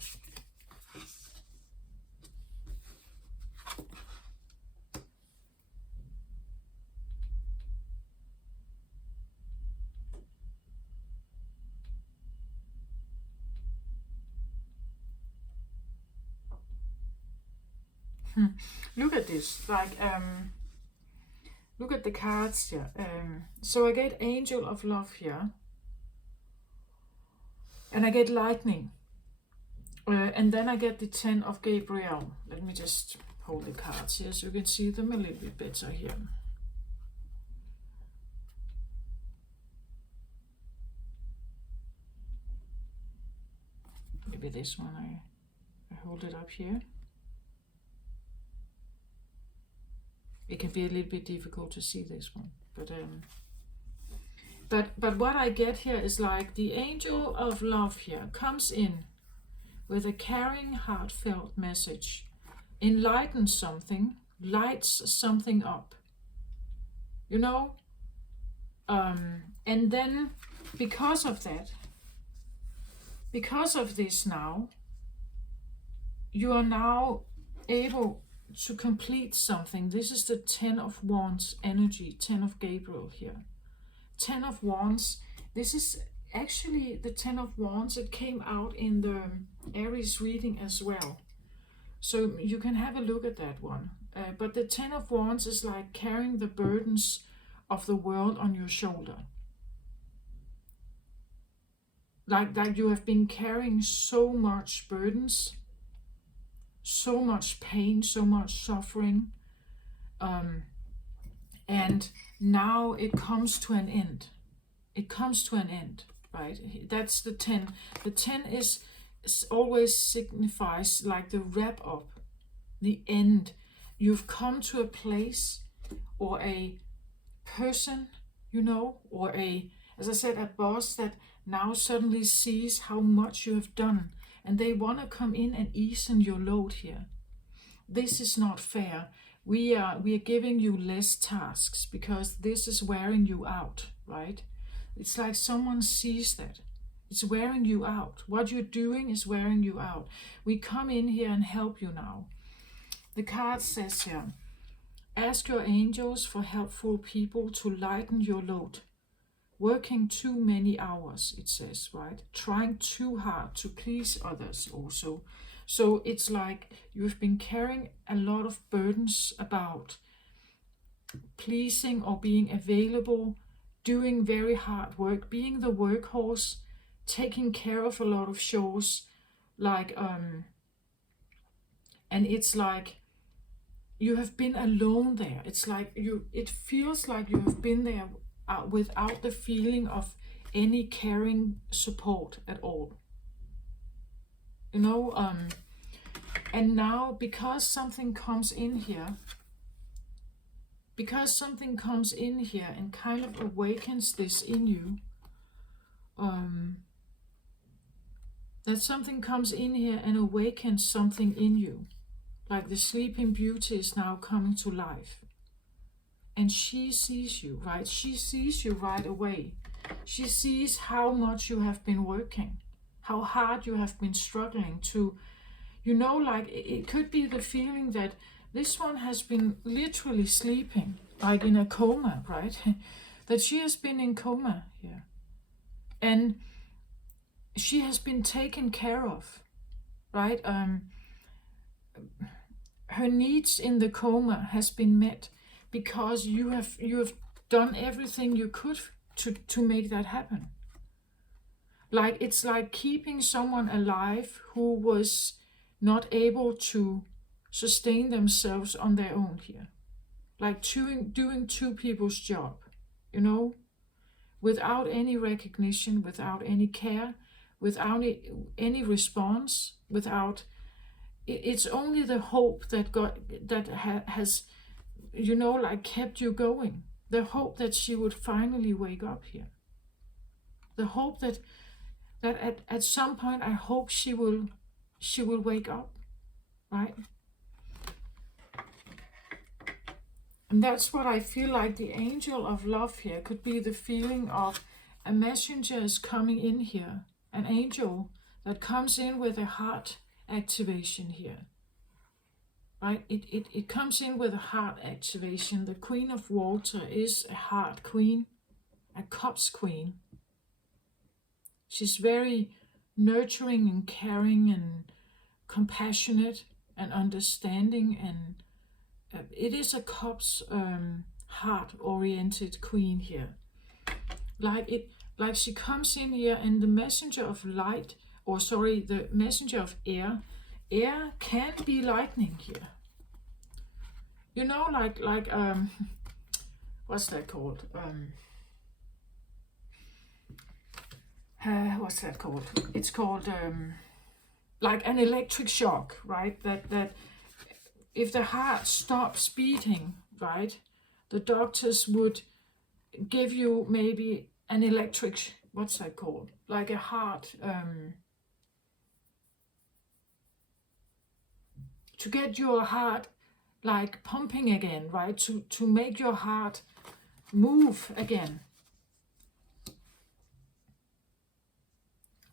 Look at this, look at the cards here. So I get Angel of Love here, and I get Lightning, and then I get the 10 of Gabriel. Let me just hold the cards here so you can see them a little bit better here. Maybe this one, I hold it up here. It can be a little bit difficult to see this one, but what I get here is like the Angel of Love here comes in with a caring, heartfelt message, enlightens something, lights something up, and then because of this now, you are now able to complete something. This is the 10 of Wands energy, 10 of Gabriel here. 10 of Wands, this is actually the 10 of Wands. It came out in the Aries reading as well. So you can have a look at that one. But the 10 of Wands is like carrying the burdens of the world on your shoulder. Like you have been carrying so much burdens, so much pain, so much suffering, and now it comes to an end. It comes to an end, right? That's the 10. The 10 is always signifies like the wrap up, the end. You've come to a place or a person, or as I said, a boss that now suddenly sees how much you have done, and they want to come in and ease your load here. This is not fair. We are giving you less tasks because this is wearing you out, right? It's like someone sees that. It's wearing you out. What you're doing is wearing you out. We come in here and help you now. The card says here, ask your angels for helpful people to lighten your load. Working too many hours, it says, right? Trying too hard to please others also. So it's like you've been carrying a lot of burdens about pleasing or being available, doing very hard work, being the workhorse, taking care of a lot of chores, and it's like you have been alone there. It's like it feels like you have been there without the feeling of any caring support at all. And now because something comes in here and kind of awakens this in you, that something comes in here and awakens something in you, like the Sleeping Beauty is now coming to life. And she sees you, right? She sees you right away. She sees how much you have been working, how hard you have been struggling to, like it could be the feeling that this one has been literally sleeping, like in a coma, right? That she has been in coma here. And she has been taken care of, right? Her needs in the coma has been met because you have done everything you could to make that happen. Like, it's like keeping someone alive who was not able to sustain themselves on their own here. Like doing two people's job, you know, without any recognition, without any care, without any response, without it's only the hope that has, you know, like kept you going. The hope that she would finally wake up here. The hope that at some point, I hope she will wake up, right? And that's what I feel like the angel of love here could be, the feeling of a messenger is coming in here, an angel that comes in with a heart activation here, right? It comes in with a heart activation. The Queen of Water is a heart queen, a cups queen. She's very nurturing and caring and compassionate and understanding, and it is a cups heart-oriented queen here. Like she comes in here, and the messenger of light, or sorry, the messenger of air. Air can be lightning here. You know, like what's that called? What's that called? It's called like an electric shock, right? That if the heart stops beating, right, the doctors would give you maybe an electric, what's that called? Like a heart, to get your heart like pumping again, right? To make your heart move again.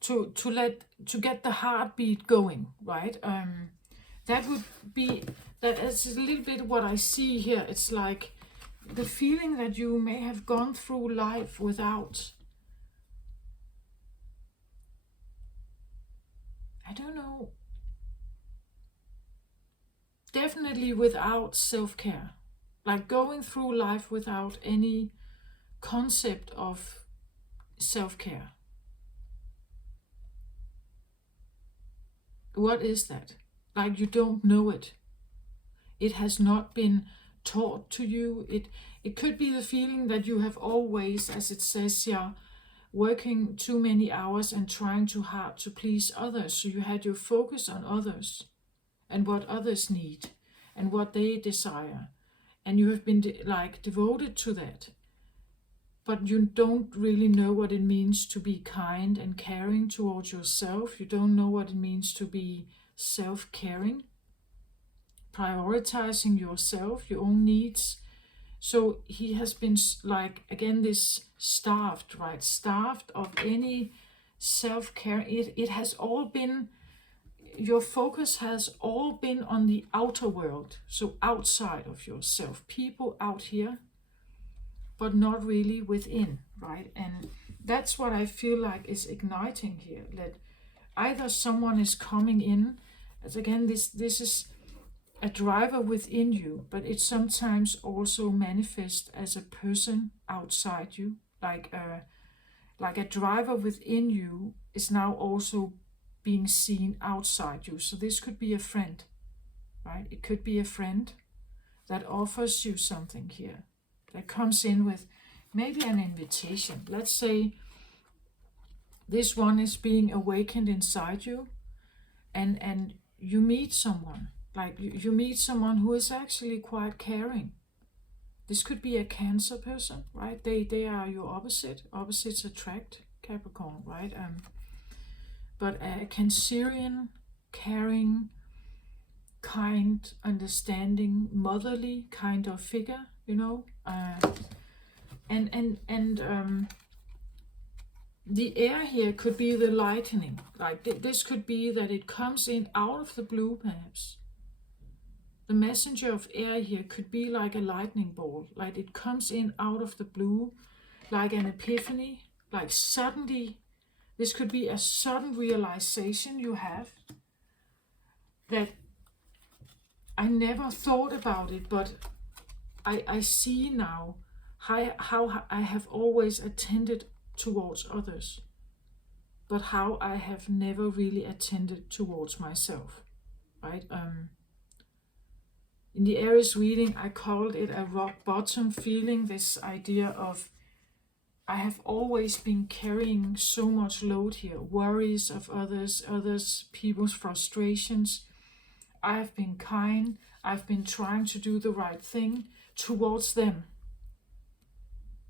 To get the heartbeat going, right? That would be, that is a little bit what I see here. It's like the feeling that you may have gone through life without, I don't know, definitely without self-care. Like going through life without any concept of self-care. What is that? Like you don't know it. It has not been taught to you. It could be the feeling that you have always, as it says here, working too many hours and trying too hard to please others. So you had your focus on others and what others need and what they desire. And you have been devoted to that. But you don't really know what it means to be kind and caring towards yourself. You don't know what it means to be self-caring, prioritizing yourself, your own needs. So he has been like, again, this starved, right? Starved of any self-care. It has all been, your focus has all been on the outer world. So outside of yourself, people out here, but not really within, right? And that's what I feel like is igniting here. That either someone is coming in, as again, this is a driver within you, but it sometimes also manifests as a person outside you, like a driver within you is now also being seen outside you. So this could be a friend, right? It could be a friend that offers you something here, that comes in with maybe an invitation. Let's say this one is being awakened inside you, and you meet someone, like you meet someone who is actually quite caring. This could be a Cancer person, right? They are your opposite. Opposites attract, Capricorn, right? But a Cancerian, caring, kind, understanding, motherly kind of figure, you know. The air here could be the lightning. Like this could be that it comes in out of the blue, perhaps. The messenger of air here could be like a lightning bolt. Like it comes in out of the blue, like an epiphany. Like suddenly This could be a sudden realization you have that I never thought about it, but I see now how I have always attended towards others, but how I have never really attended towards myself, right? In the Aries reading, I called it a rock bottom feeling, this idea of I have always been carrying so much load here, worries of others, people's frustrations. I've been kind, I've been trying to do the right thing towards them,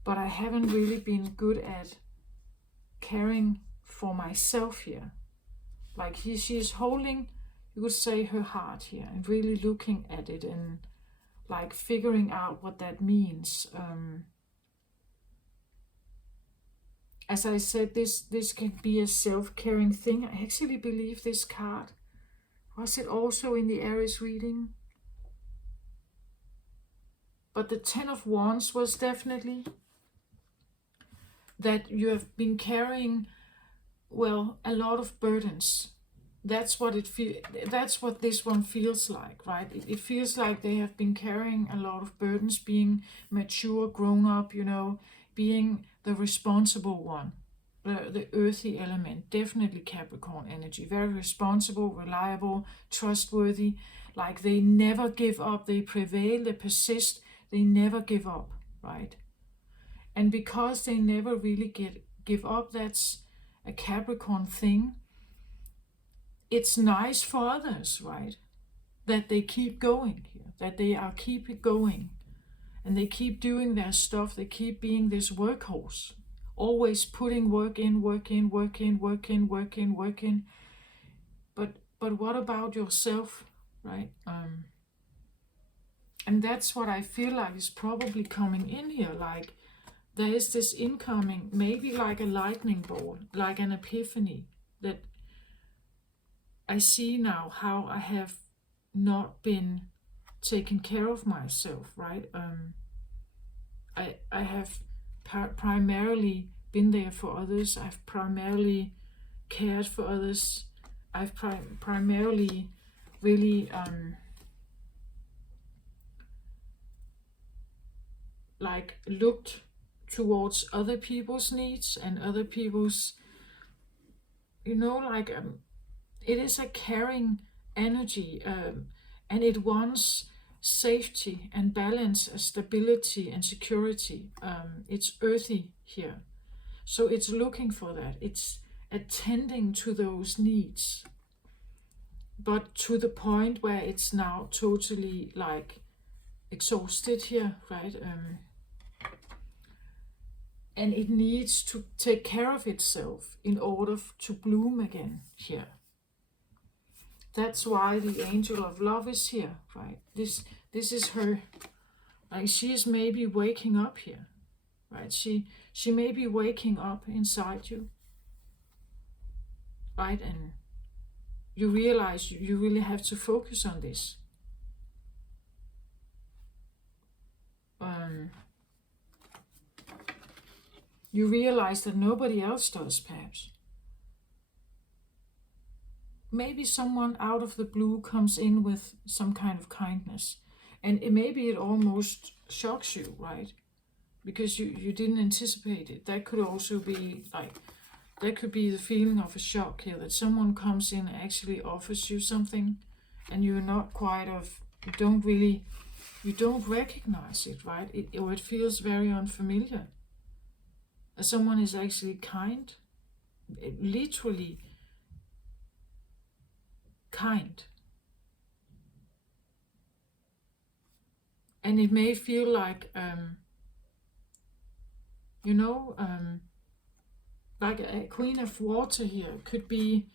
but I haven't really been good at caring for myself here. Like she's holding, you could say, her heart here and really looking at it and like figuring out what that means. As I said, this can be a self-caring thing. I actually believe this card, was it also in the Aries reading? But the Ten of Wands was definitely that you have been carrying, well, a lot of burdens. That's what this one feels like, right? It feels like they have been carrying a lot of burdens, being mature, grown up, being the responsible one, the earthy element, definitely Capricorn energy, very responsible, reliable, trustworthy, like they never give up, they prevail, they persist, they never give up, right? And because they never really give up, that's a Capricorn thing. It's nice for others, right? That they keep going here, that they are keep going, and they keep doing their stuff, they keep being this workhorse, always putting work in. But what about yourself, right? And that's what I feel like is probably coming in here, like there is this incoming, maybe like a lightning bolt, like an epiphany, that I see now how I have not been taking care of myself, right? I have primarily been there for others. I've primarily cared for others. I've primarily really like looked towards other people's needs and other people's, like it is a caring energy, and it wants safety and balance, stability and security. It's earthy here, so it's looking for that. It's attending to those needs, but to the point where it's now totally like exhausted here, right? And it needs to take care of itself in order to bloom again here. That's why the angel of love is here, right? This is her, like she is maybe waking up here, right? She may be waking up inside you, right? And you realize you really have to focus on this. You realize that nobody else does, perhaps. Maybe someone out of the blue comes in with some kind of kindness, and maybe it almost shocks you, right? Because you didn't anticipate it. That could also be like, that could be the feeling of a shock here, that someone comes in and actually offers you something, and you're not quite you don't recognize it, right? Or it feels very unfamiliar. Someone is actually kind, literally kind. And it may feel like, like a queen of water here could be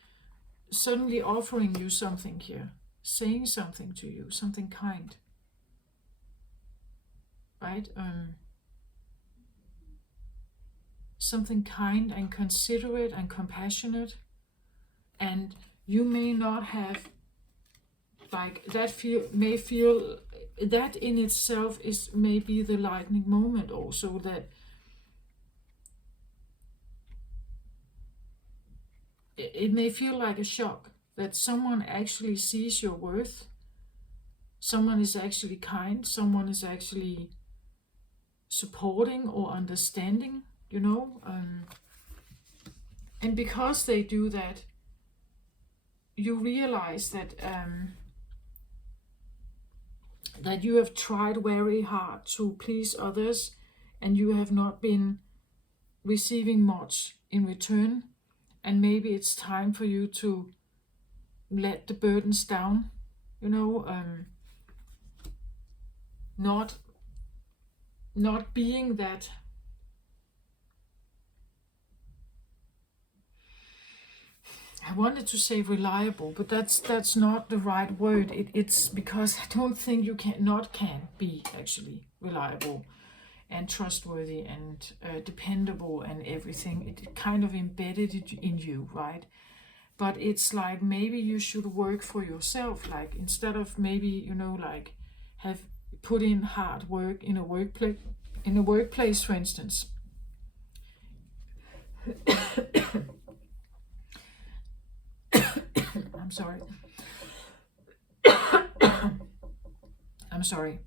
suddenly offering you something here, saying something to you, something kind, right? Something kind and considerate and compassionate, and you may not have like that may feel that in itself is maybe the lightning moment also, that it may feel like a shock that someone actually sees your worth, someone is actually kind, someone is actually supporting or understanding, you know. And because they do that, you realize that you have tried very hard to please others and you have not been receiving much in return. And maybe it's time for you to let the burdens down, you know, not being that, I wanted to say reliable, but that's not the right word. It's because I don't think you can be actually reliable and trustworthy and dependable and everything. It kind of embedded it in you, right? But it's like maybe you should work for yourself, like instead of maybe, you know, like have put in hard work in a workplace, for instance. I'm sorry. I'm sorry.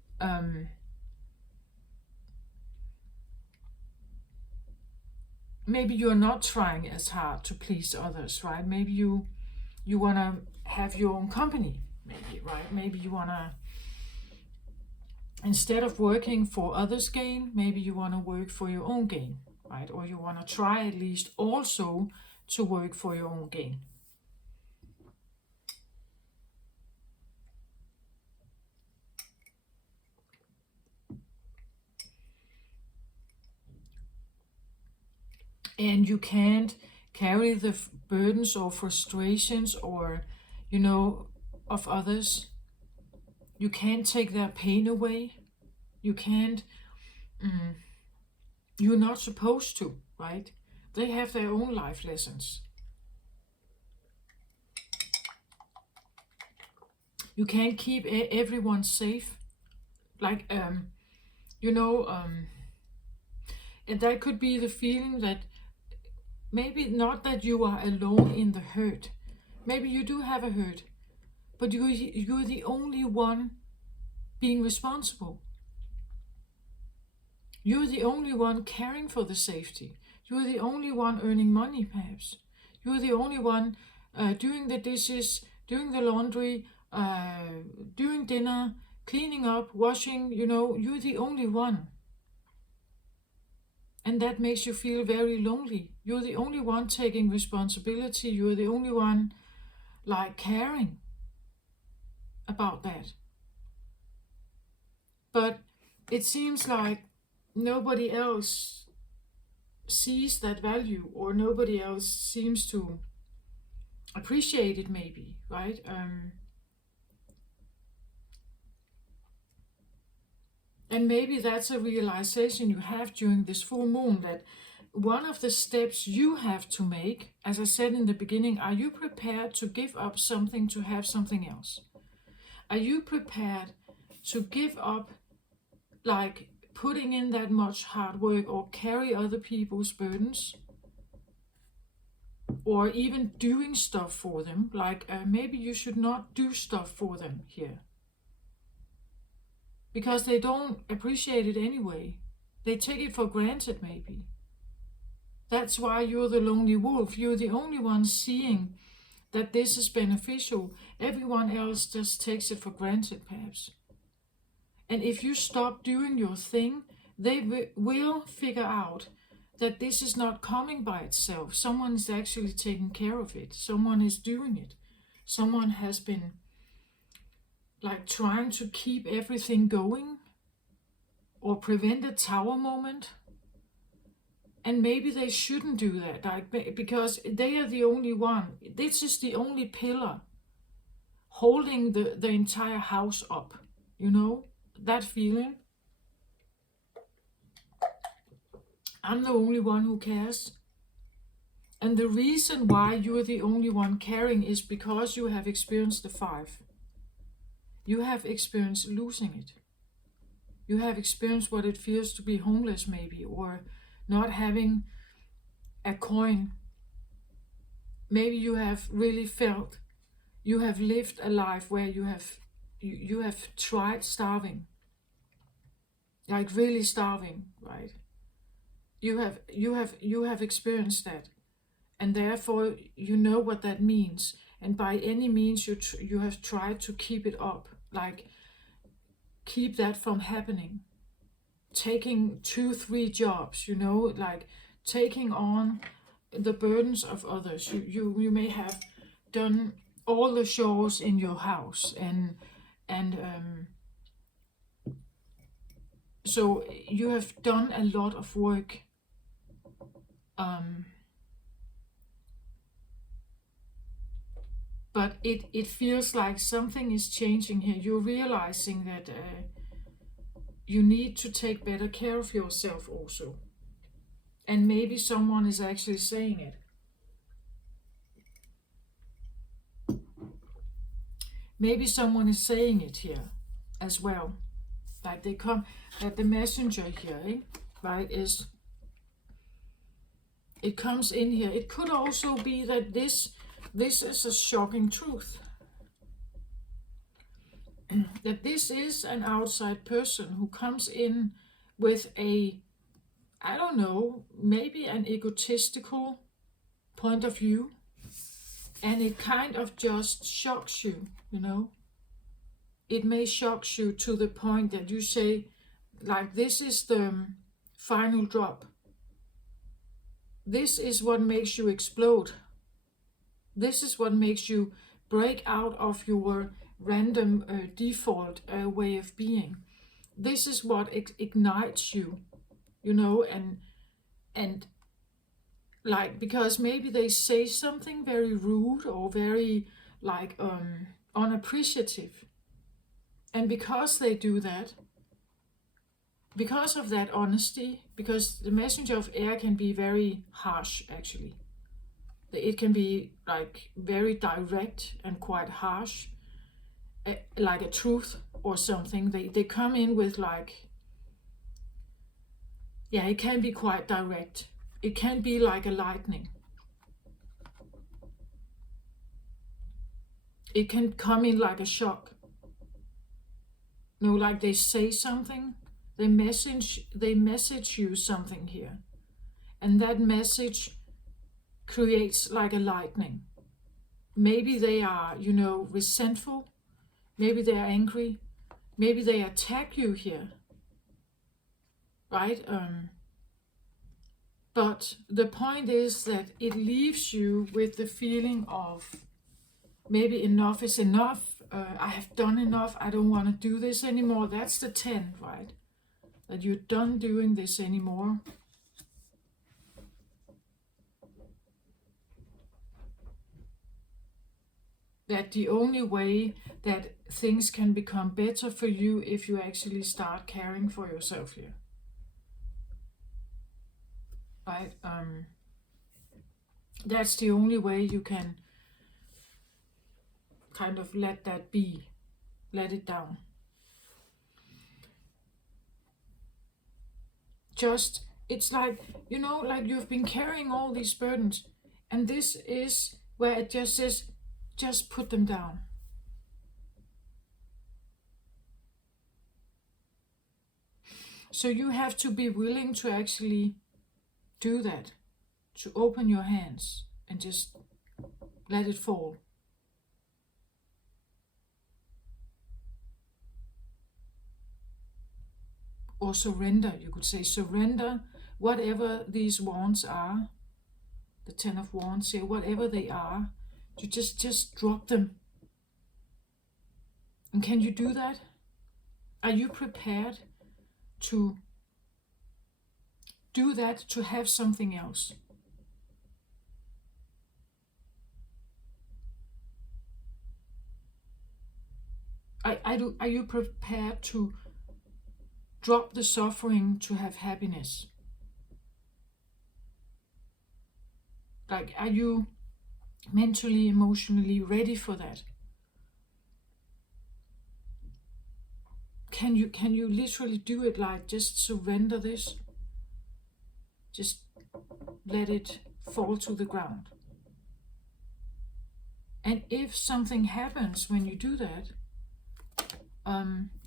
Maybe you're not trying as hard to please others, right? Maybe you want to have your own company, maybe, right? Maybe you want to, instead of working for others' gain, maybe you want to work for your own gain, right? Or you want to try at least also to work for your own gain. And you can't carry the burdens or frustrations or, you know, of others. You can't take their pain away. You can't, you're not supposed to, right? They have their own life lessons. You can't keep everyone safe. Like, you know, and that could be the feeling that maybe not that you are alone in the hurt. Maybe you do have a hurt, but you're the only one being responsible. You're the only one caring for the safety. You're the only one earning money, perhaps. You're the only one doing the dishes, doing the laundry, doing dinner, cleaning up, washing, you know, you're the only one. And that makes you feel very lonely. You're the only one taking responsibility. You're the only one, like, caring about that. But it seems like nobody else sees that value, or nobody else seems to appreciate it, maybe, right? And maybe that's a realization you have during this full moon, that one of the steps you have to make, as I said in the beginning, are you prepared to give up something to have something else? Are you prepared to give up, like, putting in that much hard work or carry other people's burdens? Or even doing stuff for them, like maybe you should not do stuff for them here, because they don't appreciate it anyway. They take it for granted, maybe. That's why you're the lonely wolf. You're the only one seeing that this is beneficial. Everyone else just takes it for granted, perhaps. And if you stop doing your thing, they will figure out that this is not coming by itself. Someone is actually taking care of it. Someone is doing it. Someone has been, like, trying to keep everything going or prevent a tower moment. And maybe they shouldn't do that, like, because they are the only one. This is the only pillar holding the entire house up, you know, that feeling. I'm the only one who cares. And the reason why you're the only one caring is because you have experienced the 5. You have experienced losing it. You have experienced what it feels to be homeless, maybe, or not having a coin maybe you have really felt you have lived a life where you have tried starving, like really starving, right? You have experienced that, and therefore you know what that means. And by any means you have tried to keep it up, like keep that from happening, taking 2 3 jobs, like taking on the burdens of others. You may have done all the chores in your house, and so you have done a lot of work, um, but it feels like something is changing here. You're realizing that you need to take better care of yourself also, and maybe someone is actually saying it. Maybe someone is saying it here as well. Like they come, that the messenger here, right, it comes in here. It could also be that this is a shocking truth. That this is an outside person who comes in with I don't know, maybe an egotistical point of view, and it kind of just shocks you. It may shock you to the point that you say, like, this is the final drop. This is what makes you explode. This is what makes you break out of your random default way of being. This is what ignites you, and like, because maybe they say something very rude or very like unappreciative, and because they do that, because of that honesty, because the messenger of air can be very harsh actually. It can be like very direct and quite harsh, like a truth or something. They come in with like, yeah, it can be quite direct. It can be like a lightning. It can come in like a shock. Like they say something, they message you something here, and that message creates like a lightning. Maybe they are, resentful. Maybe they are angry. Maybe they attack you here, right? But the point is that it leaves you with the feeling of maybe enough is enough. I have done enough. I don't want to do this anymore. That's the 10, right? That you're done doing this anymore. That the only way that things can become better for you if you actually start caring for yourself here. Right? That's the only way you can kind of let that be, let it down. Just, it's like, like you've been carrying all these burdens, and this is where it just says, just put them down. So you have to be willing to actually do that, to open your hands and just let it fall. Or surrender, you could say. Surrender whatever these wands are, the 10 of Wands here, whatever they are, to just drop them. And can you do that? Are you prepared to do that, to have something else? Are you prepared to drop the suffering to have happiness? Like, are you mentally, emotionally ready for that? Can you literally do it, like just surrender this? Just let it fall to the ground. And if something happens when you do that,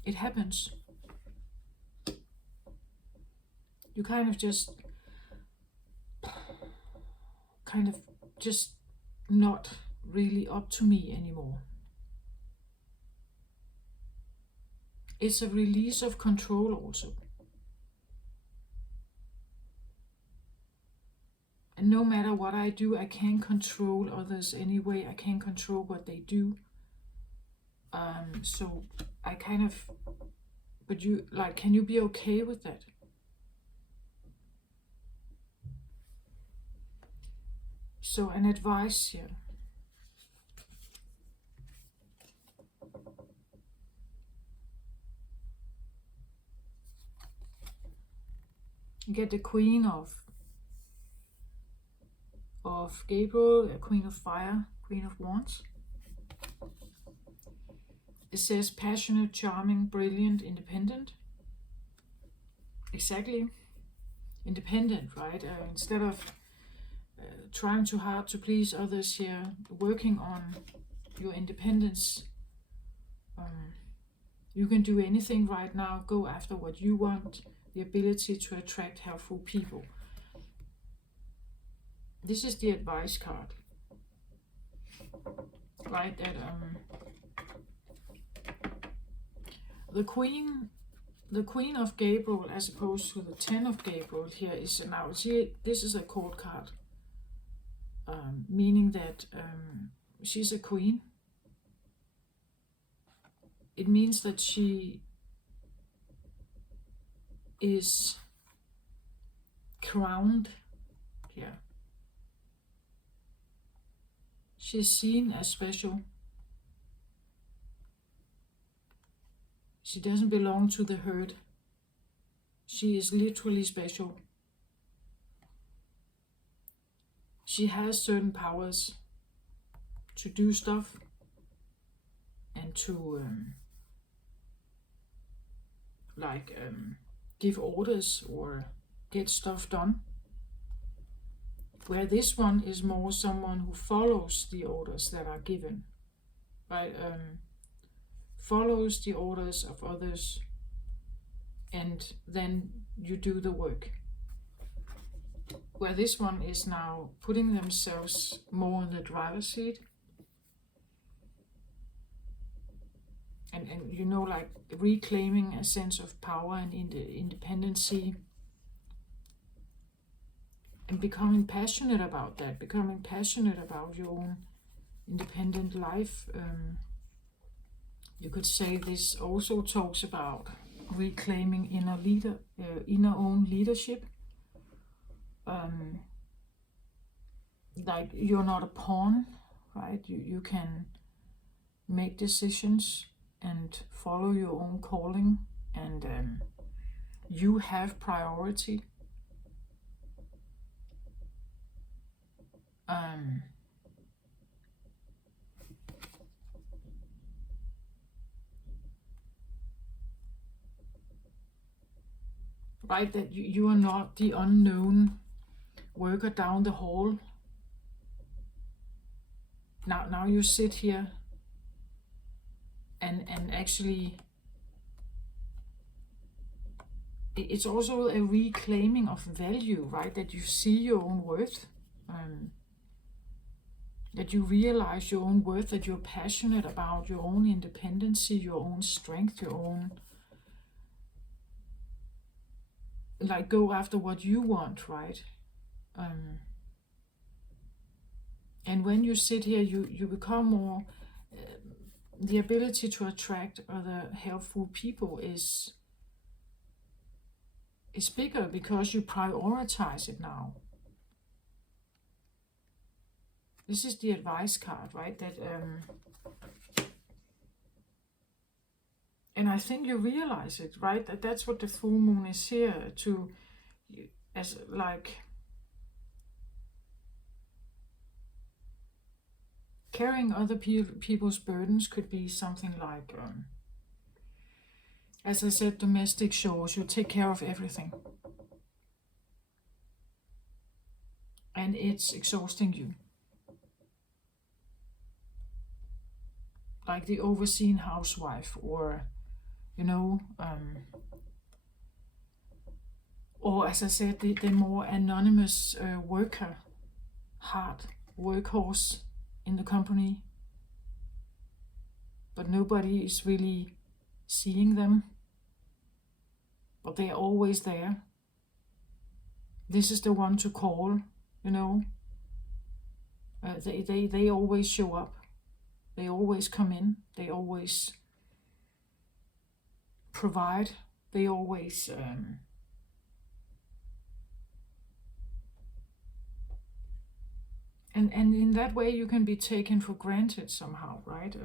it happens. You kind of just not really up to me anymore. It's a release of control also. And no matter what I do, I can't control others anyway. I can't control what they do. So I kind of, but you, like, can you be okay with that? So an advice here. You get the Queen of Gabriel, a Queen of Fire, Queen of Wands. It says passionate, charming, brilliant, independent. Exactly. Independent, right? Instead of trying too hard to please others here, working on your independence. You can do anything right now. Go after what you want. The ability to attract helpful people. This is the advice card, right? That the Queen of Gabriel, as opposed to the Ten of Gabriel here, is now. See, this is a court card, meaning that she's a queen. It means that she is crowned here. She's seen as special. She doesn't belong to the herd. She is literally special. She has certain powers to do stuff and to give orders or get stuff done. Where this one is more someone who follows the orders that are given, right? Follows the orders of others, and then you do the work. Where this one is now putting themselves more in the driver's seat, and you know, like reclaiming a sense of power and independency, and becoming passionate about that, becoming passionate about your own independent life. You could say this also talks about reclaiming inner own leadership. Like you're not a pawn, right? You can make decisions and follow your own calling, and you have priority. Right, that you are not the unknown worker down the hall. Now you sit here and actually it's also a reclaiming of value, right? That you see your own worth, that you realize your own worth, that you're passionate about your own independency, your own strength, your own, like, go after what you want, right? And when you sit here, you become more, the ability to attract other helpful people is bigger because you prioritize it now. This is the advice card, right? That and I think you realize it, right? That's what the full moon is here to, as like carrying other people's burdens. Could be something like, as I said, domestic chores. You take care of everything, and it's exhausting you. like the overseen housewife, or you know, or as I said, the more anonymous worker, hard workhorse in the company, but nobody is really seeing them, but they are always there. This is the one to call, you know. They always show up. They always come in. They always provide. They always and in that way you can be taken for granted somehow, right?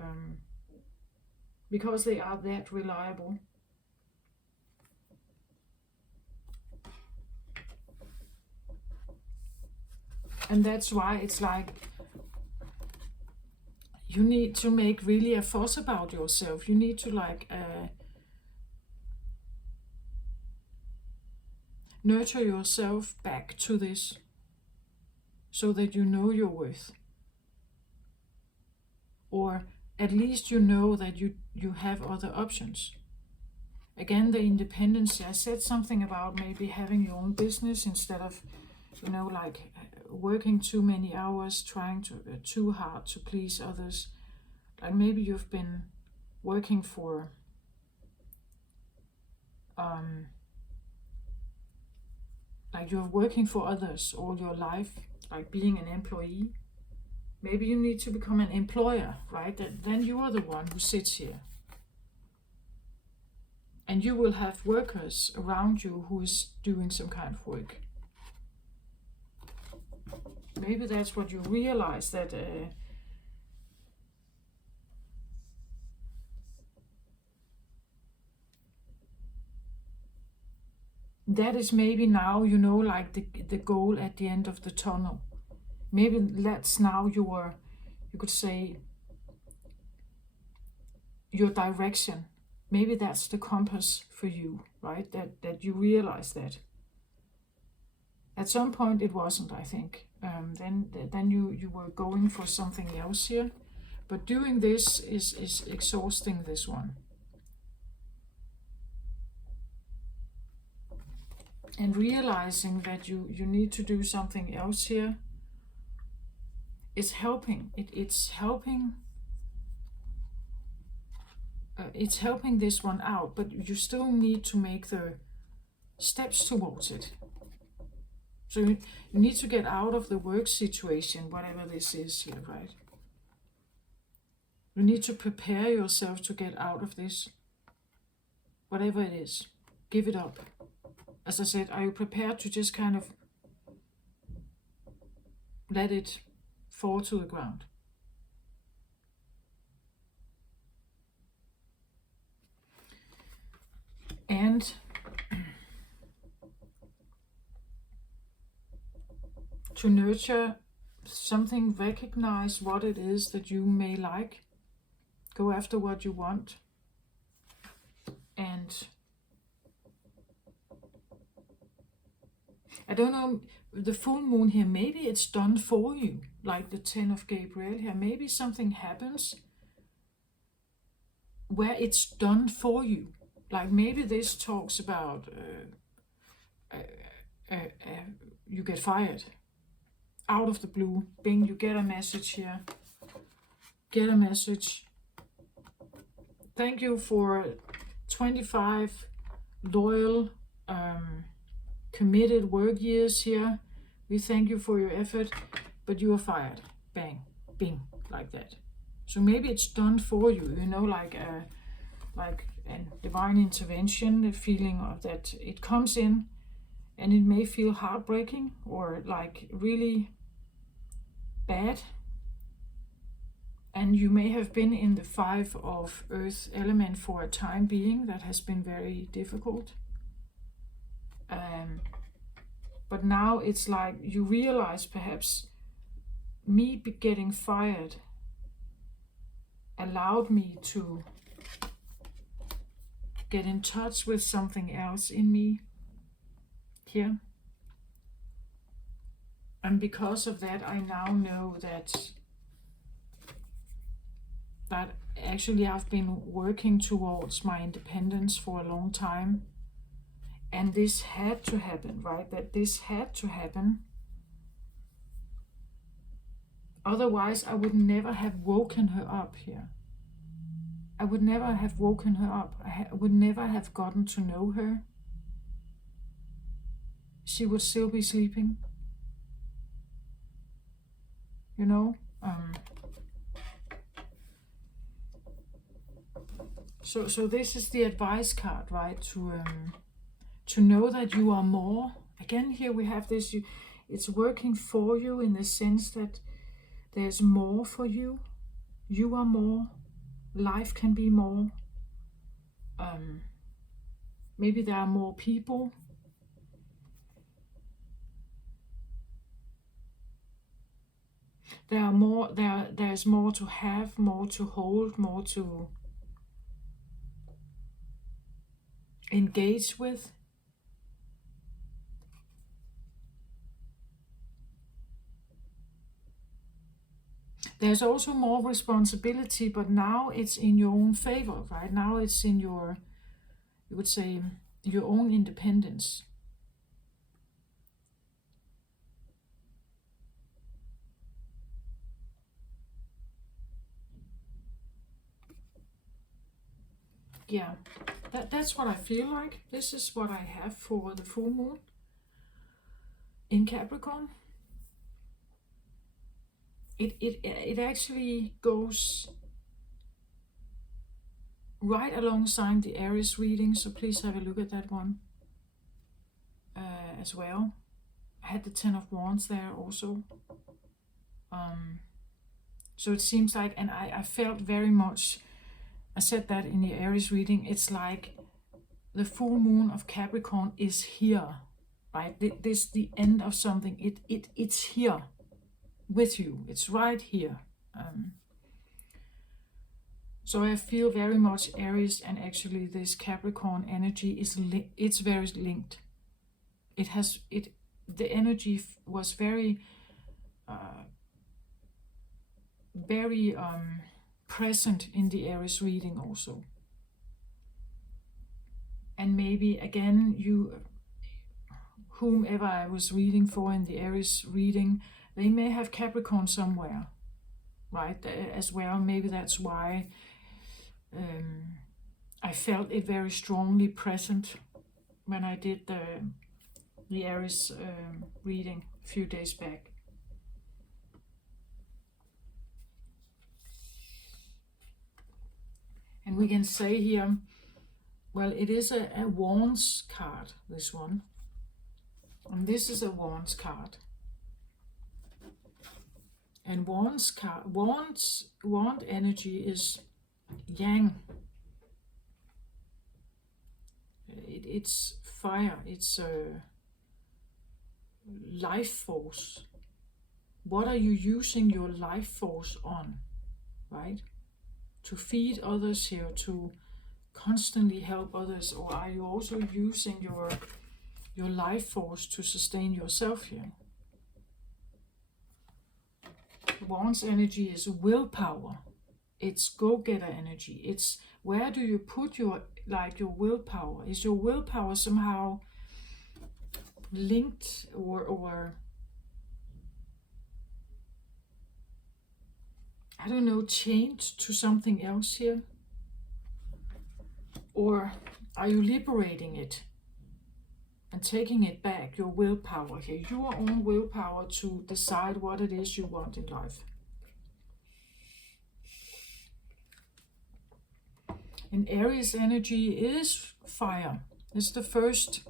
Because they are that reliable. And that's why it's like you need to make really a fuss about yourself. You need to like nurture yourself back to this, so that you know your worth, or at least you know that you have other options. Again, the independence. I said something about maybe having your own business instead of, you know, like working too many hours, trying to too hard to please others. Like maybe you've been working for like you're working for others all your life, like being an employee. Maybe you need to become an employer, right? Then you are the one who sits here. And you will have workers around you who is doing some kind of work. Maybe that's what you realize, that that is maybe now, you know, like the goal at the end of the tunnel. Maybe that's now you could say, your direction. Maybe that's the compass for you, right? That you realize that. At some point it wasn't, I think. Then you were going for something else here. But doing this is exhausting, this one. And realizing that you need to do something else here is helping. It's helping. It's helping this one out, but you still need to make the steps towards it. So you need to get out of the work situation, whatever this is here, right? You need to prepare yourself to get out of this, whatever it is. Give it up. As I said, are you prepared to just kind of let it fall to the ground? And to nurture something, recognize what it is that you may like, go after what you want, and I don't know, the full moon here, maybe it's done for you, like the 10 of Gabriel here. Maybe something happens where it's done for you. Like maybe this talks about you get fired out of the blue. Bing, you get a message here. Get a message. Thank you for 25 loyal, committed work years here. We thank you for your effort, but you are fired. Bang, bing, like that. So maybe it's done for you, you know, like a divine intervention, the feeling of that it comes in, and it may feel heartbreaking or like really bad. And you may have been in the 5 of Earth element for a time being. That has been very difficult. But now it's like you realize perhaps me getting fired allowed me to get in touch with something else in me here. And because of that, I now know that that actually I've been working towards my independence for a long time, and this had to happen, right? That this had to happen. Otherwise, I would never have woken her up here. I would never have woken her up. I would never have gotten to know her. She would still be sleeping, you know? So this is the advice card, right? To know that you are more. Again, here we have this, it's working for you in the sense that there's more for you. You are more. Life can be more. Maybe there are more people. There's more to have, more to hold, more to engage with. There's also more responsibility, but now it's in your own favor, right? Now it's in your, you would say, your own independence. Yeah, that's what I feel like. This is what I have for the full moon in Capricorn. It actually goes right alongside the Aries reading, so please have a look at that one as well. I had the Ten of Wands there also. So it seems like, and I felt very much, I said that in the Aries reading, it's like the full moon of Capricorn is here, right? This the end of something. It's here with you. It's right here. So I feel very much Aries, and actually this Capricorn energy is it's very linked. The energy was very present in the Aries reading also. And maybe again, whomever I was reading for in the Aries reading, they may have Capricorn somewhere, right, as well. Maybe that's why I felt it very strongly present when I did the Aries reading a few days back. And we can say here, well, it is a Wands card, this one. And this is a Wands card. And Wand energy is Yang. It's fire. It's a life force. What are you using your life force on, right? To feed others here, to constantly help others, or are you also using your life force to sustain yourself here? Wands energy is willpower. It's go-getter energy. It's where do you put your willpower? Is your willpower somehow linked or I don't know, changed to something else here? Or are you liberating it and taking it back, your willpower here, your own willpower to decide what it is you want in life? And Aries energy is fire. It's the first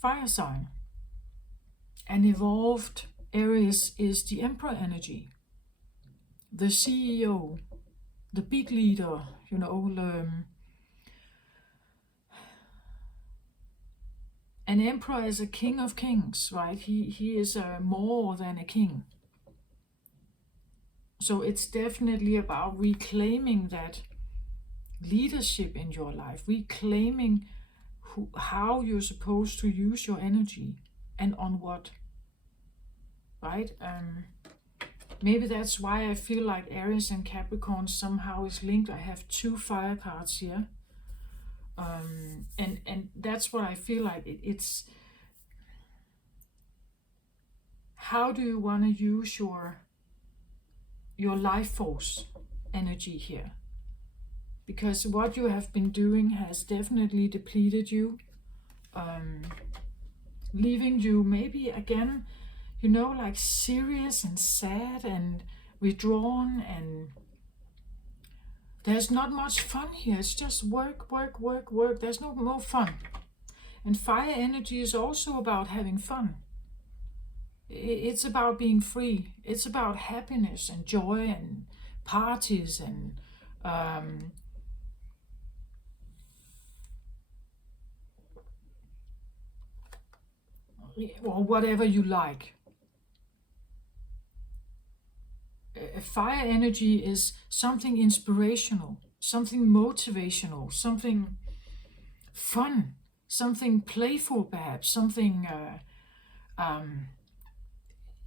fire sign. And evolved Aries is the Emperor energy, the CEO, the big leader, you know, an emperor is a king of kings, right? He is more than a king. So it's definitely about reclaiming that leadership in your life, reclaiming how you're supposed to use your energy and on what, right? Maybe that's why I feel like Aries and Capricorn somehow is linked. I have 2 fire cards here. And that's what I feel like. It's how do you want to use your life force energy here? Because what you have been doing has definitely depleted you, leaving you maybe again, like serious and sad and withdrawn, and there's not much fun here. It's just work, work, work, work. There's no more fun. And fire energy is also about having fun. It's about being free. It's about happiness and joy and parties and or whatever you like. Fire energy is something inspirational, something motivational, something fun, something playful, perhaps something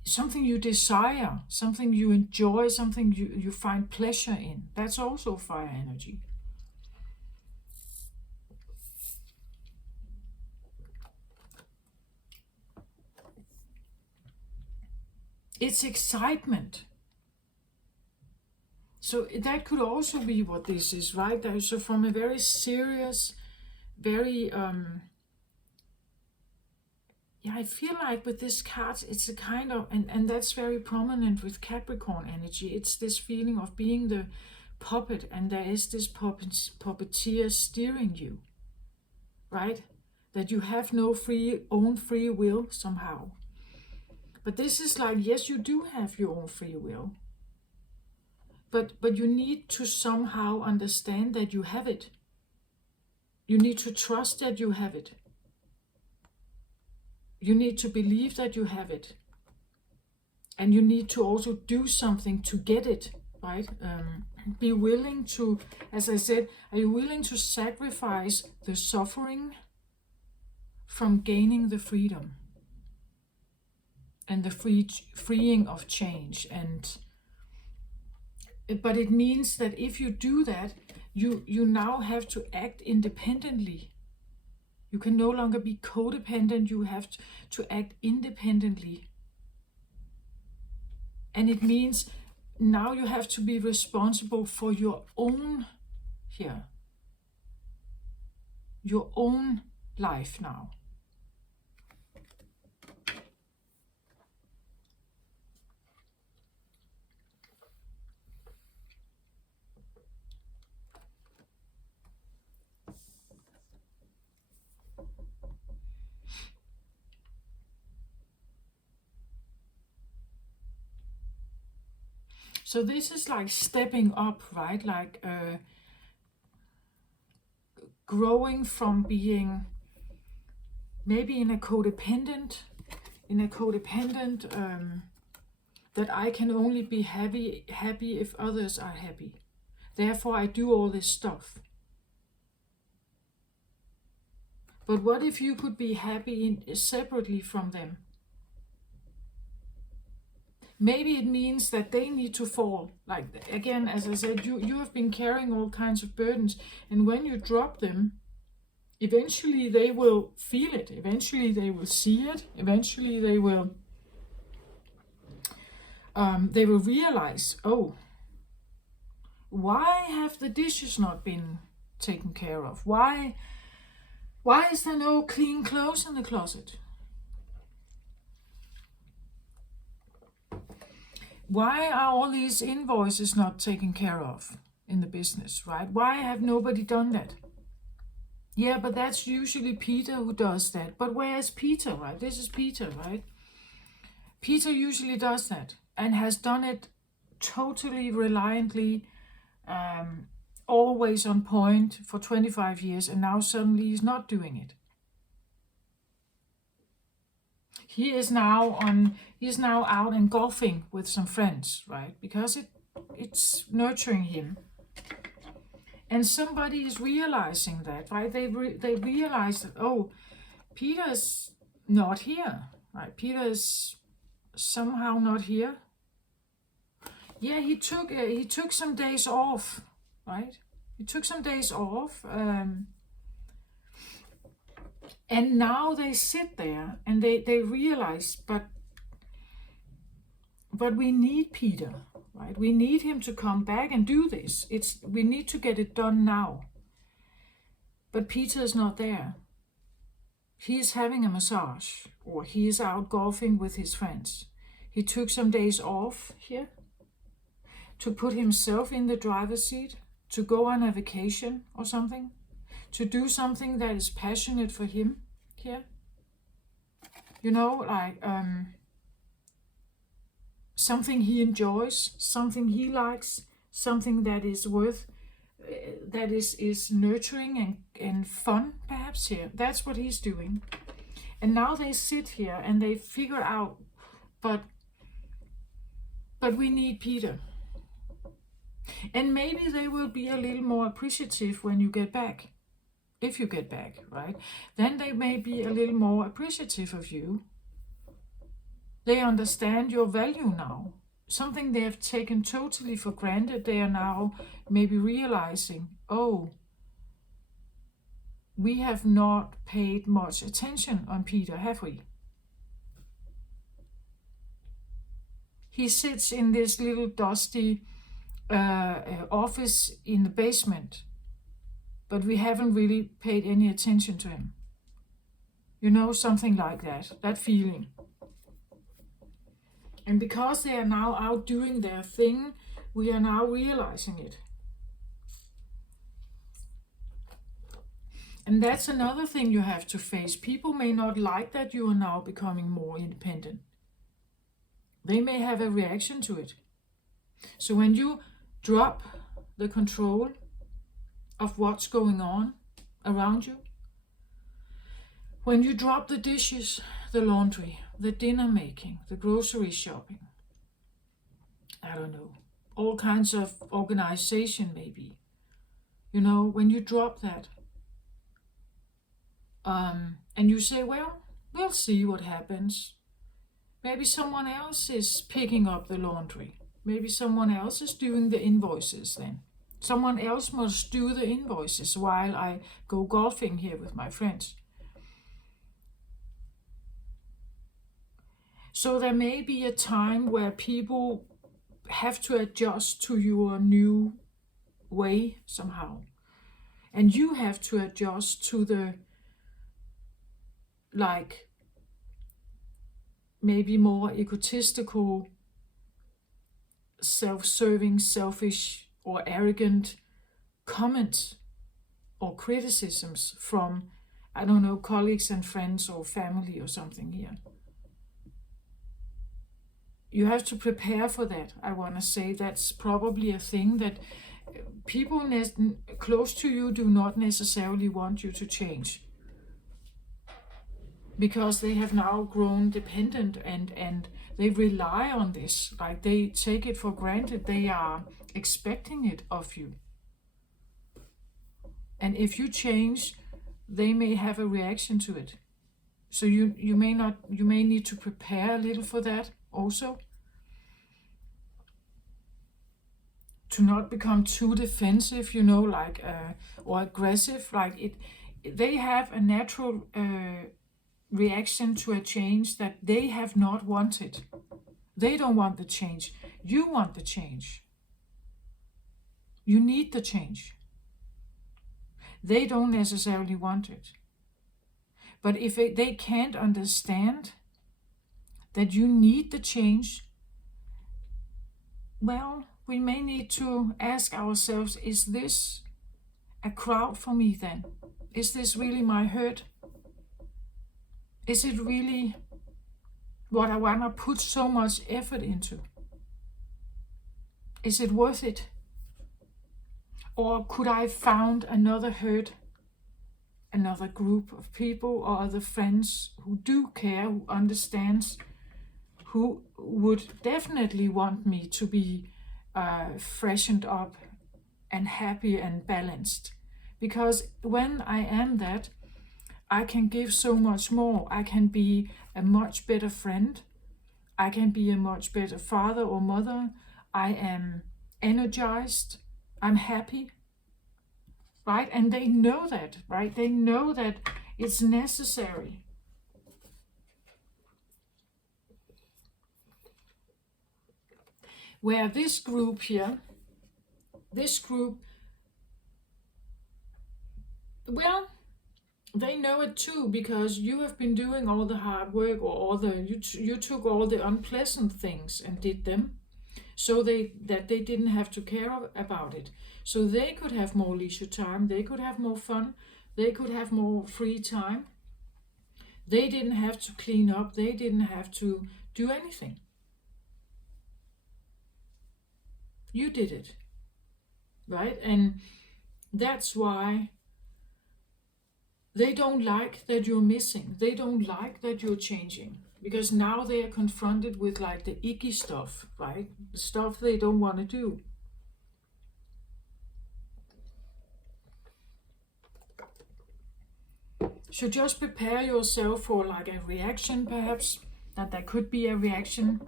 something you desire, something you enjoy, something you find pleasure in. That's also fire energy. It's excitement. So that could also be what this is, right? So from a very serious, very I feel like with this card, it's a kind of, and that's very prominent with Capricorn energy. It's this feeling of being the puppet, and there is this puppeteer steering you, right? That you have no own free will somehow. But this is like, yes, you do have your own free will. But you need to somehow understand that you have it. You need to trust that you have it. You need to believe that you have it. And you need to also do something to get it, right? Be willing to, as I said, are you willing to sacrifice the suffering from gaining the freedom and the freeing of change? But it means that if you do that, you now have to act independently. You can no longer be codependent. You have to act independently. And it means now you have to be responsible for your own your own life now. So this is like stepping up, right? Like growing from being maybe in a codependent, that I can only be happy if others are happy. Therefore, I do all this stuff. But what if you could be happy separately from them? Maybe it means that they need to fall. Like, again, as I said, you have been carrying all kinds of burdens. And when you drop them, eventually they will feel it. Eventually they will see it. Eventually they will realize, oh, why have the dishes not been taken care of? Why is there no clean clothes in the closet? Why are all these invoices not taken care of in the business, right? Why have nobody done that? Yeah, but that's usually Peter who does that. But where is Peter, right? This is Peter, right? Peter usually does that and has done it totally reliantly, always on point for 25 years, and now suddenly he's not doing it. He is now out and golfing with some friends, right? Because it's nurturing him. And somebody is realizing that, right? They realize that, oh, Peter's not here, right? Peter is somehow not here. Yeah, he took some days off, right? He took some days off, and now they sit there and they realize, but we need Peter, right? We need him to come back and do this. We need to get it done now. But Peter is not there. He is having a massage, or he is out golfing with his friends. He took some days off here to put himself in the driver's seat, to go on a vacation or something, to do something that is passionate for him here. You know, like something he enjoys, something he likes, something that is worth, that is nurturing and fun, perhaps here. That's what he's doing. And now they sit here and they figure out, but we need Peter. And maybe they will be a little more appreciative when you get back. If you get back, right? Then they may be a little more appreciative of you. They understand your value now. Something they have taken totally for granted, they are now maybe realizing, oh, we have not paid much attention on Peter, have we? He sits in this little dusty office in the basement, but we haven't really paid any attention to him. You know, something like that feeling. And because they are now out doing their thing, we are now realizing it. And that's another thing you have to face. People may not like that you are now becoming more independent. They may have a reaction to it. So when you drop the control of what's going on around you, when you drop the dishes, the laundry, the dinner making, the grocery shopping, I don't know, all kinds of organization maybe, you know, when you drop that, and you say, well, we'll see what happens. Maybe someone else is picking up the laundry. Maybe someone else is doing the invoices then. Someone else must do the invoices while I go golfing here with my friends. So there may be a time where people have to adjust to your new way somehow. And you have to adjust to the, like, maybe more egotistical, self-serving, selfish, or arrogant comments or criticisms from, I don't know, colleagues and friends or family or something here. You have to prepare for that. I want to say that's probably a thing that people close to you do not necessarily want you to change, because they have now grown dependent and they rely on this, like they take it for granted. They are expecting it of you. And if you change, they may have a reaction to it. So you may need to prepare a little for that also. To not become too defensive, you know, like or aggressive, like they have a natural reaction to a change that they have not wanted. They don't want the change. You want the change. You need the change. They don't necessarily want it. But if they can't understand that you need the change, well, we may need to ask ourselves, is this a crowd for me then? Is this really my hurt? Is it really what I want to put so much effort into? Is it worth it? Or could I have found another herd, another group of people or other friends who do care, who understands, who would definitely want me to be freshened up and happy and balanced? Because when I am that, I can give so much more. I can be a much better friend. I can be a much better father or mother. I am energized, I'm happy, right? And they know that, right? They know that it's necessary. Where this group here, this group, well, they know it too, because you have been doing all the hard work, or all the you took all the unpleasant things and did them, so they didn't have to care about it, so they could have more leisure time, they could have more fun, they could have more free time. They didn't have to clean up, they didn't have to do anything. You did it, right? And that's why they don't like that you're missing. They don't like that you're changing, because now they are confronted with like the icky stuff, right? The stuff they don't want to do. So just prepare yourself for like a reaction, perhaps, that there could be a reaction.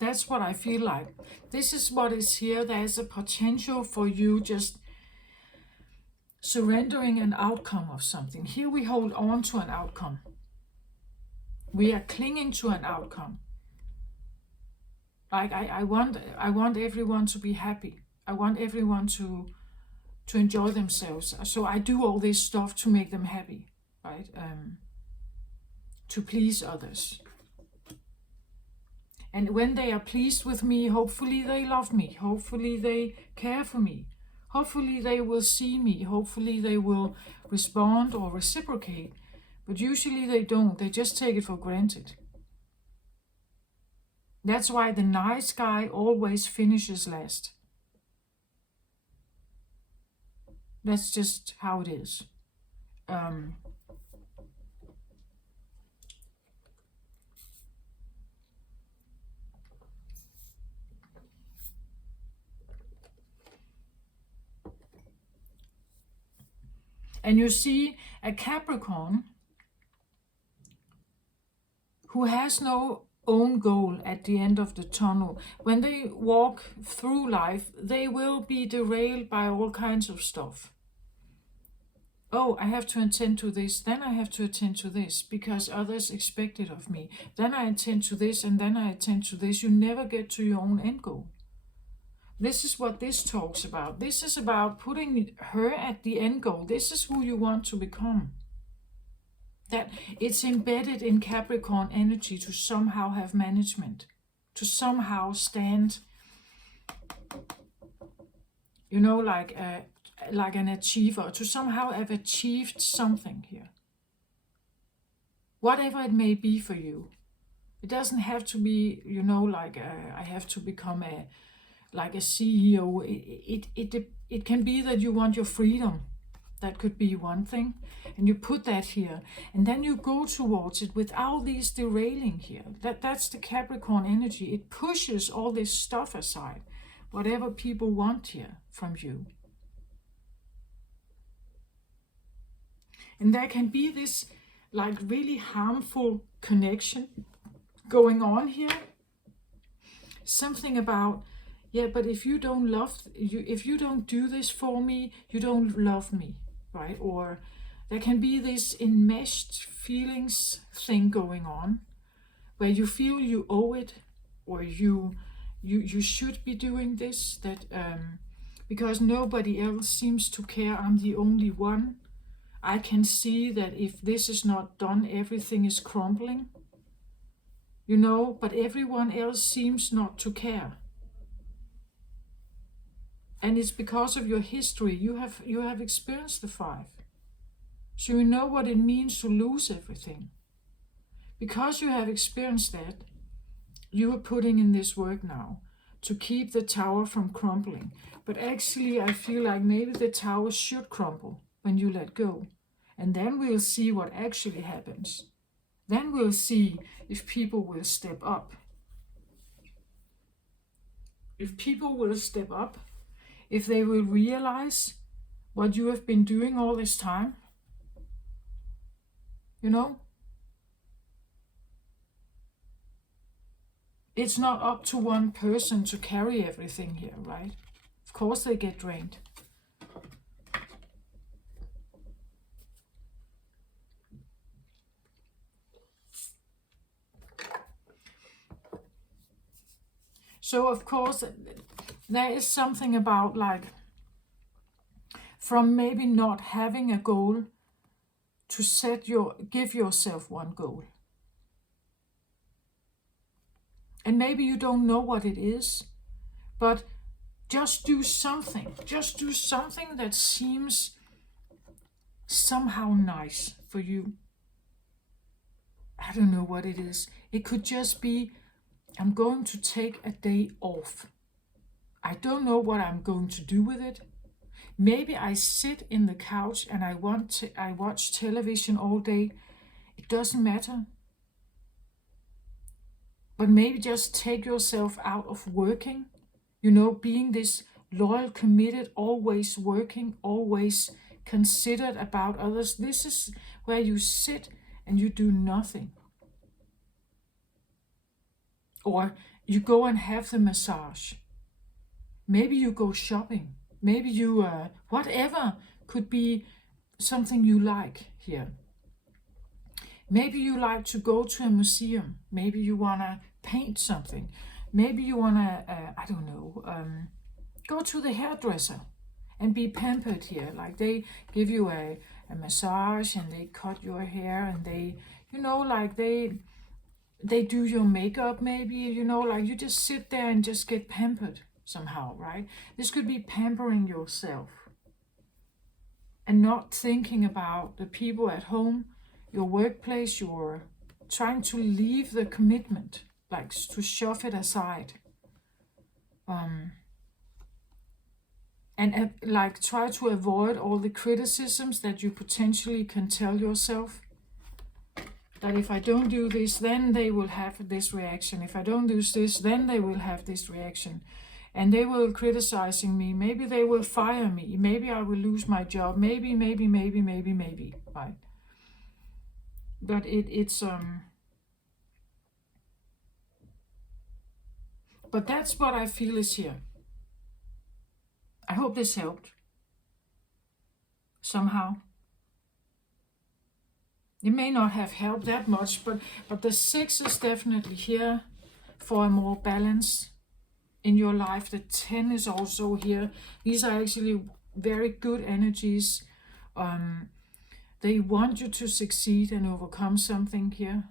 That's what I feel like. This is what is here. There's a potential for you just surrendering an outcome of something. Here we hold on to an outcome. We are clinging to an outcome. Like I want everyone to be happy. I want everyone to enjoy themselves. So I do all this stuff to make them happy, right? To please others. And when they are pleased with me, hopefully they love me. Hopefully they care for me. Hopefully they will see me. Hopefully they will respond or reciprocate. But usually they don't. They just take it for granted. That's why the nice guy always finishes last. That's just how it is. And you see a Capricorn who has no own goal at the end of the tunnel. When they walk through life, they will be derailed by all kinds of stuff. Oh, I have to attend to this, then I have to attend to this, because others expect it of me. Then I attend to this, and then I attend to this. You never get to your own end goal. This is what this talks about. This is about putting her at the end goal. This is who you want to become. That it's embedded in Capricorn energy to somehow have management, to somehow stand, you know, like an achiever, to somehow have achieved something here. Whatever it may be for you. It doesn't have to be, you know, like I have to become a CEO. It can be that you want your freedom. That could be one thing. And you put that here. And then you go towards it without these derailing here. That's the Capricorn energy. It pushes all this stuff aside. Whatever people want here from you. And there can be this like really harmful connection going on here. Something about, yeah, but if you don't if you don't do this for me, you don't love me, right? Or there can be this enmeshed feelings thing going on, where you feel you owe it, or you should be doing this, that because nobody else seems to care, I'm the only one. I can see that if this is not done, everything is crumbling, you know, but everyone else seems not to care. And it's because of your history. You have experienced the 5. So you know what it means to lose everything. Because you have experienced that, you are putting in this work now to keep the tower from crumbling. But actually, I feel like maybe the tower should crumble when you let go. And then we'll see what actually happens. Then we'll see if people will step up. If people will step up, if they will realize what you have been doing all this time, you know? It's not up to one person to carry everything here, right? Of course they get drained. So of course there is something about like from maybe not having a goal to give yourself one goal. And maybe you don't know what it is, but just do something. Just do something that seems somehow nice for you. I don't know what it is. It could just be, I'm going to take a day off. I don't know what I'm going to do with it. Maybe I sit in the couch and I watch television all day. It doesn't matter. But maybe just take yourself out of working. You know, being this loyal, committed, always working, always considered about others. This is where you sit and you do nothing. Or you go and have the massage. Maybe you go shopping. Maybe you, whatever could be something you like here. Maybe you like to go to a museum. Maybe you want to paint something. Maybe you want to, I don't know, go to the hairdresser and be pampered here. Like they give you a massage and they cut your hair and they, you know, like they do your makeup maybe, you know, like you just sit there and just get pampered somehow, right? This could be pampering yourself and not thinking about the people at home, your workplace. You're trying to leave the commitment, like to shove it aside. And like try to avoid all the criticisms that you potentially can tell yourself. That if I don't do this, then they will have this reaction. If I don't do this, then they will have this reaction. And they will criticizing me. Maybe they will fire me. Maybe I will lose my job. Maybe, right? But but that's what I feel is here. I hope this helped somehow. It may not have helped that much, but the 6 is definitely here for a more balance in your life. The 10 is also here. These are actually very good energies. They want you to succeed and overcome something here.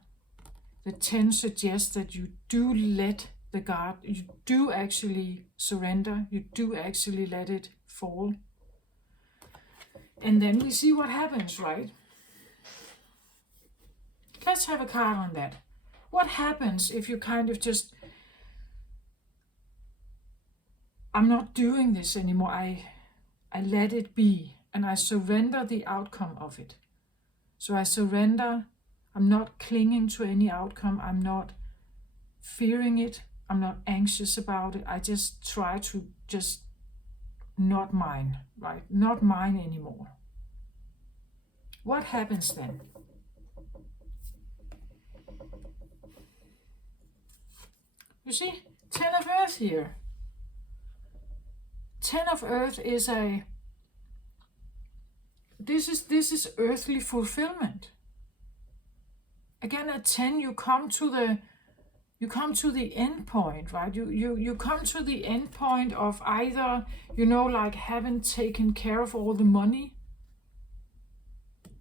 The 10 suggests that you do let the guard, you do actually surrender, you do actually let it fall. And then we see what happens, right? Let's have a card on that. What happens if you kind of just, I'm not doing this anymore, I let it be, and I surrender the outcome of it. So I surrender, I'm not clinging to any outcome, I'm not fearing it, I'm not anxious about it, I just try to just not mine, right? Not mine anymore. What happens then? You see, 10 of Earth here. 10 of Earth is this is earthly fulfillment. Again, at 10 you come to the end point, right? You come to the end point of either, you know, like having taken care of all the money,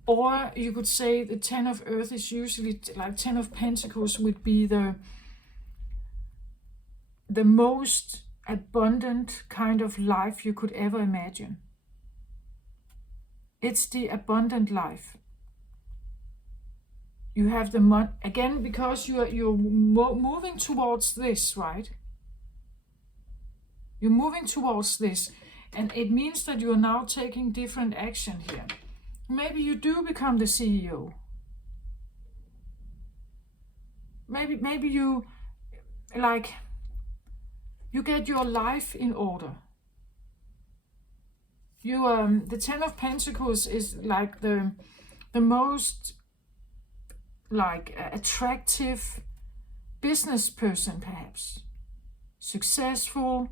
or you could say the 10 of Earth is usually like 10 of Pentacles would be the most abundant kind of life you could ever imagine. It's the abundant life. You have the money again because you're moving towards this, right? You're moving towards this, and it means that you are now taking different action here. Maybe you do become the CEO. Maybe you like. You get your life in order. You the 10 of Pentacles is like the most like attractive business person, perhaps successful,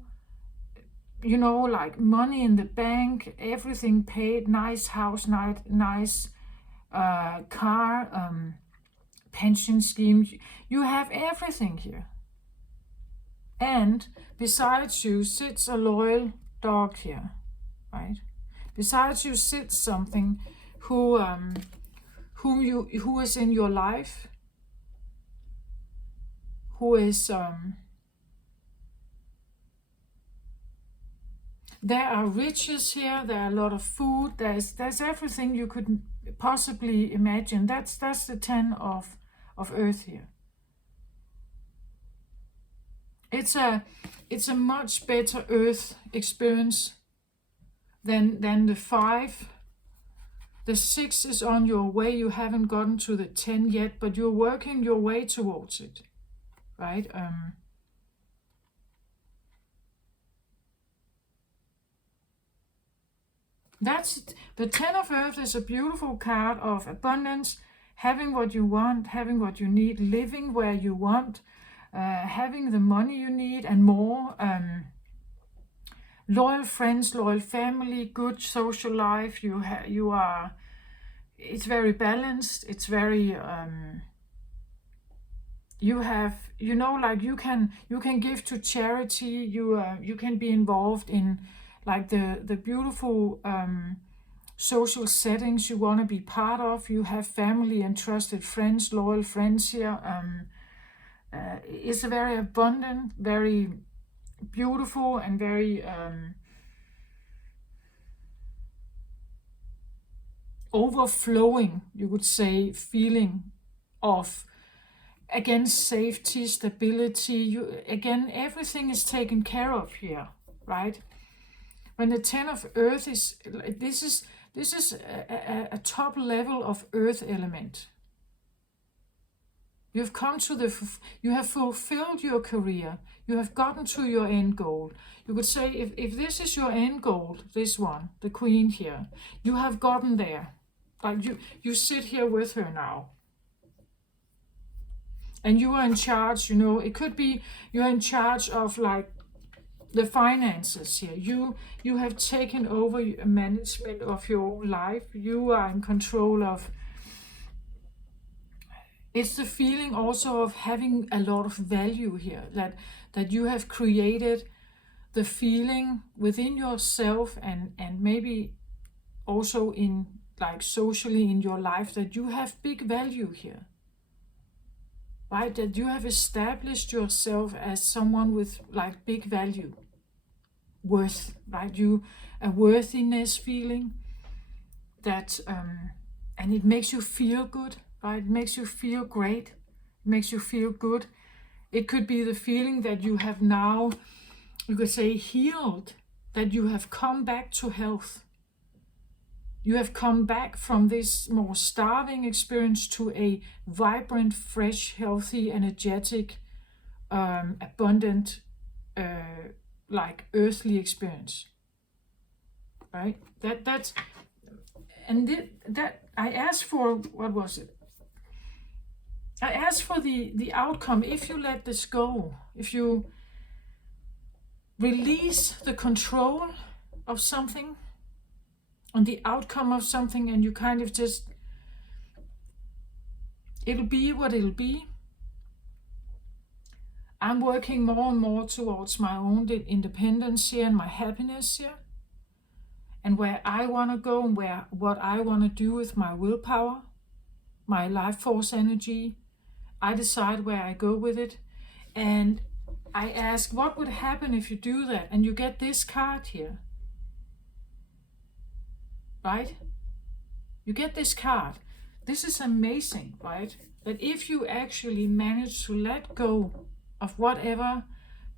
like money in the bank, everything paid, nice house, nice car, pension scheme. You have everything here. And besides you sits a loyal dog here, right? Besides you sits something who is in your life, who is there are riches here, there are a lot of food, there's everything you could possibly imagine. That's the 10 of earth here. It's a much better earth experience than the 5. The 6 is on your way. You haven't gotten to the 10 yet, but you're working your way towards it, right? That's the 10 of earth is a beautiful card of abundance, having what you want, having what you need, living where you want, having the money you need and more, loyal friends, loyal family, good social life. You are. It's very balanced. It's very. You have, like you can give to charity. You can be involved in like the beautiful social settings you want to be part of. You have family and trusted friends, loyal friends here. It's a very abundant, very beautiful, and very overflowing, you would say, feeling of, again, safety, stability. Everything is taken care of here, right? When the 10 of earth is, this is a top level of earth element. You've come to you have fulfilled your career. You have gotten to your end goal. You could say, if this is your end goal, this one, the queen here, you have gotten there. Like you sit here with her now. And you are in charge, it could be you're in charge of like the finances here. You have taken over management of your life. You are in control of. It's the feeling also of having a lot of value here, that you have created the feeling within yourself and maybe also in like socially in your life that you have big value here. Right? That you have established yourself as someone with like big value, worth, right? A worthiness feeling that, and it makes you feel good, right? It makes you feel great. It makes you feel good. It could be the feeling that you have now, you could say, healed, that you have come back to health. You have come back from this more starving experience to a vibrant, fresh, healthy, energetic, abundant, like earthly experience. Right? That I asked for, what was it? I asked for the outcome. If you let this go, if you release the control of something, on the outcome of something, and you kind of just, it'll be what it'll be. I'm working more and more towards my own independence here and my happiness here, and where I want to go and what I want to do with my willpower, my life force energy. I decide where I go with it, and I ask, what would happen if you do that? And you get this card here. Right? You get this card. This is amazing, right? That if you actually manage to let go of whatever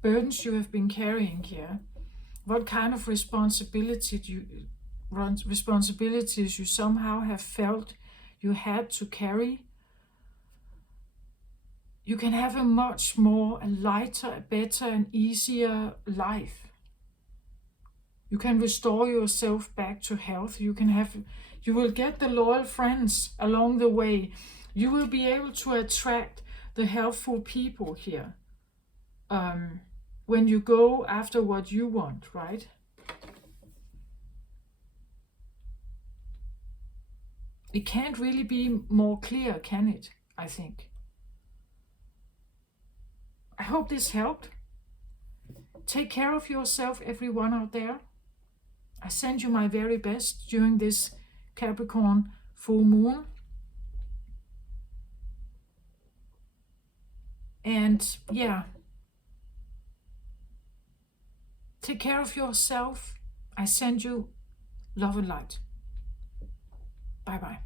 burdens you have been carrying here, what kind of responsibilities you somehow have felt you had to carry, you can have a much more, a lighter, a better, and easier life. You can restore yourself back to health. You will get the loyal friends along the way. You will be able to attract the helpful people here when you go after what you want, right? It can't really be more clear, can it? I think. I hope this helped. Take care of yourself, everyone out there. I send you my very best during this Capricorn full moon. And yeah, take care of yourself. I send you love and light. Bye bye.